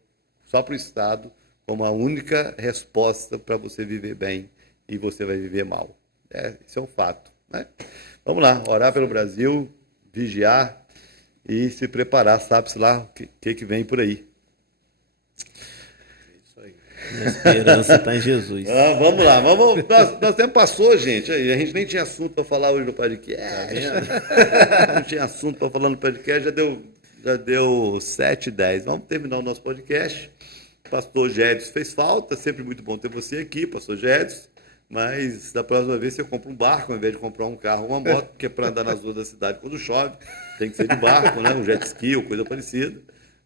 só para o Estado, como a única resposta para você viver bem, e você vai viver mal. Isso é um fato, né? Vamos lá, orar pelo Brasil, vigiar e se preparar, sabe-se lá o que vem por aí. Isso aí. A esperança está em Jesus. Vamos lá, nosso tempo passou, gente. A gente nem tinha assunto para falar hoje no podcast. Não tinha assunto para falar no podcast, já deu 7h10. Vamos terminar o nosso podcast. Pastor Gédios fez falta, sempre muito bom ter você aqui, Pastor Gédios. Mas da próxima vez você compra um barco ao invés de comprar um carro ou uma moto, porque para andar nas ruas da cidade quando chove, tem que ser de barco, né? Um jet ski ou coisa parecida,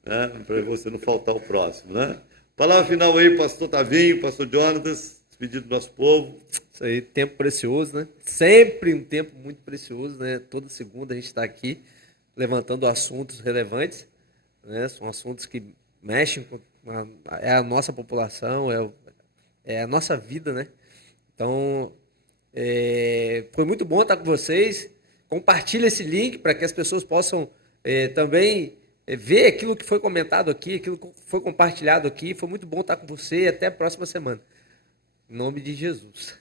né? Para você não faltar o próximo, né? Palavra final aí, Pastor Tavinho, Pastor Jonatas, despedido do nosso povo. Isso aí, tempo precioso, né? Sempre um tempo muito precioso, né? Toda segunda a gente está aqui levantando assuntos relevantes, né? São assuntos que mexem com a nossa população, é a nossa vida, né? Então, foi muito bom estar com vocês. Compartilhe esse link para que as pessoas possam também ver aquilo que foi comentado aqui, aquilo que foi compartilhado aqui. Foi muito bom estar com você e até a próxima semana. Em nome de Jesus.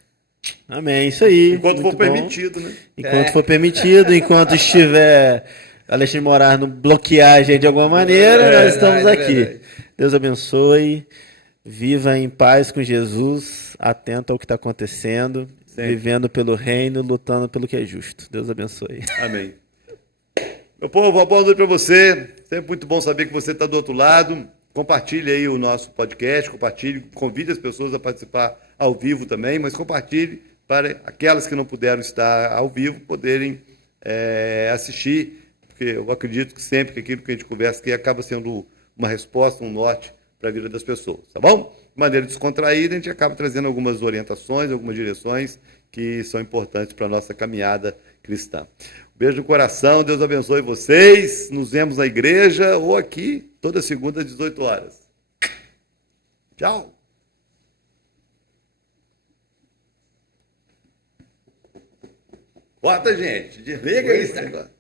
Amém, isso aí. Enquanto for permitido, né? Enquanto for permitido, enquanto estiver Alexandre de Moraes não bloquear a gente de alguma maneira, nós estamos aqui. Deus abençoe. Viva em paz com Jesus, atento ao que está acontecendo, vivendo pelo reino, lutando pelo que é justo. Deus abençoe. Amém. Meu povo, uma boa noite para você. Sempre muito bom saber que você está do outro lado. Compartilhe aí o nosso podcast, convide as pessoas a participar ao vivo também, mas compartilhe para aquelas que não puderam estar ao vivo poderem assistir, porque eu acredito que sempre que aquilo que a gente conversa aqui acaba sendo uma resposta, um norte para a vida das pessoas, tá bom? De maneira descontraída, a gente acaba trazendo algumas orientações, algumas direções que são importantes para a nossa caminhada cristã. Beijo no coração, Deus abençoe vocês. Nos vemos na igreja ou aqui, toda segunda às 18 horas. Tchau. Corta, gente. Desliga isso agora.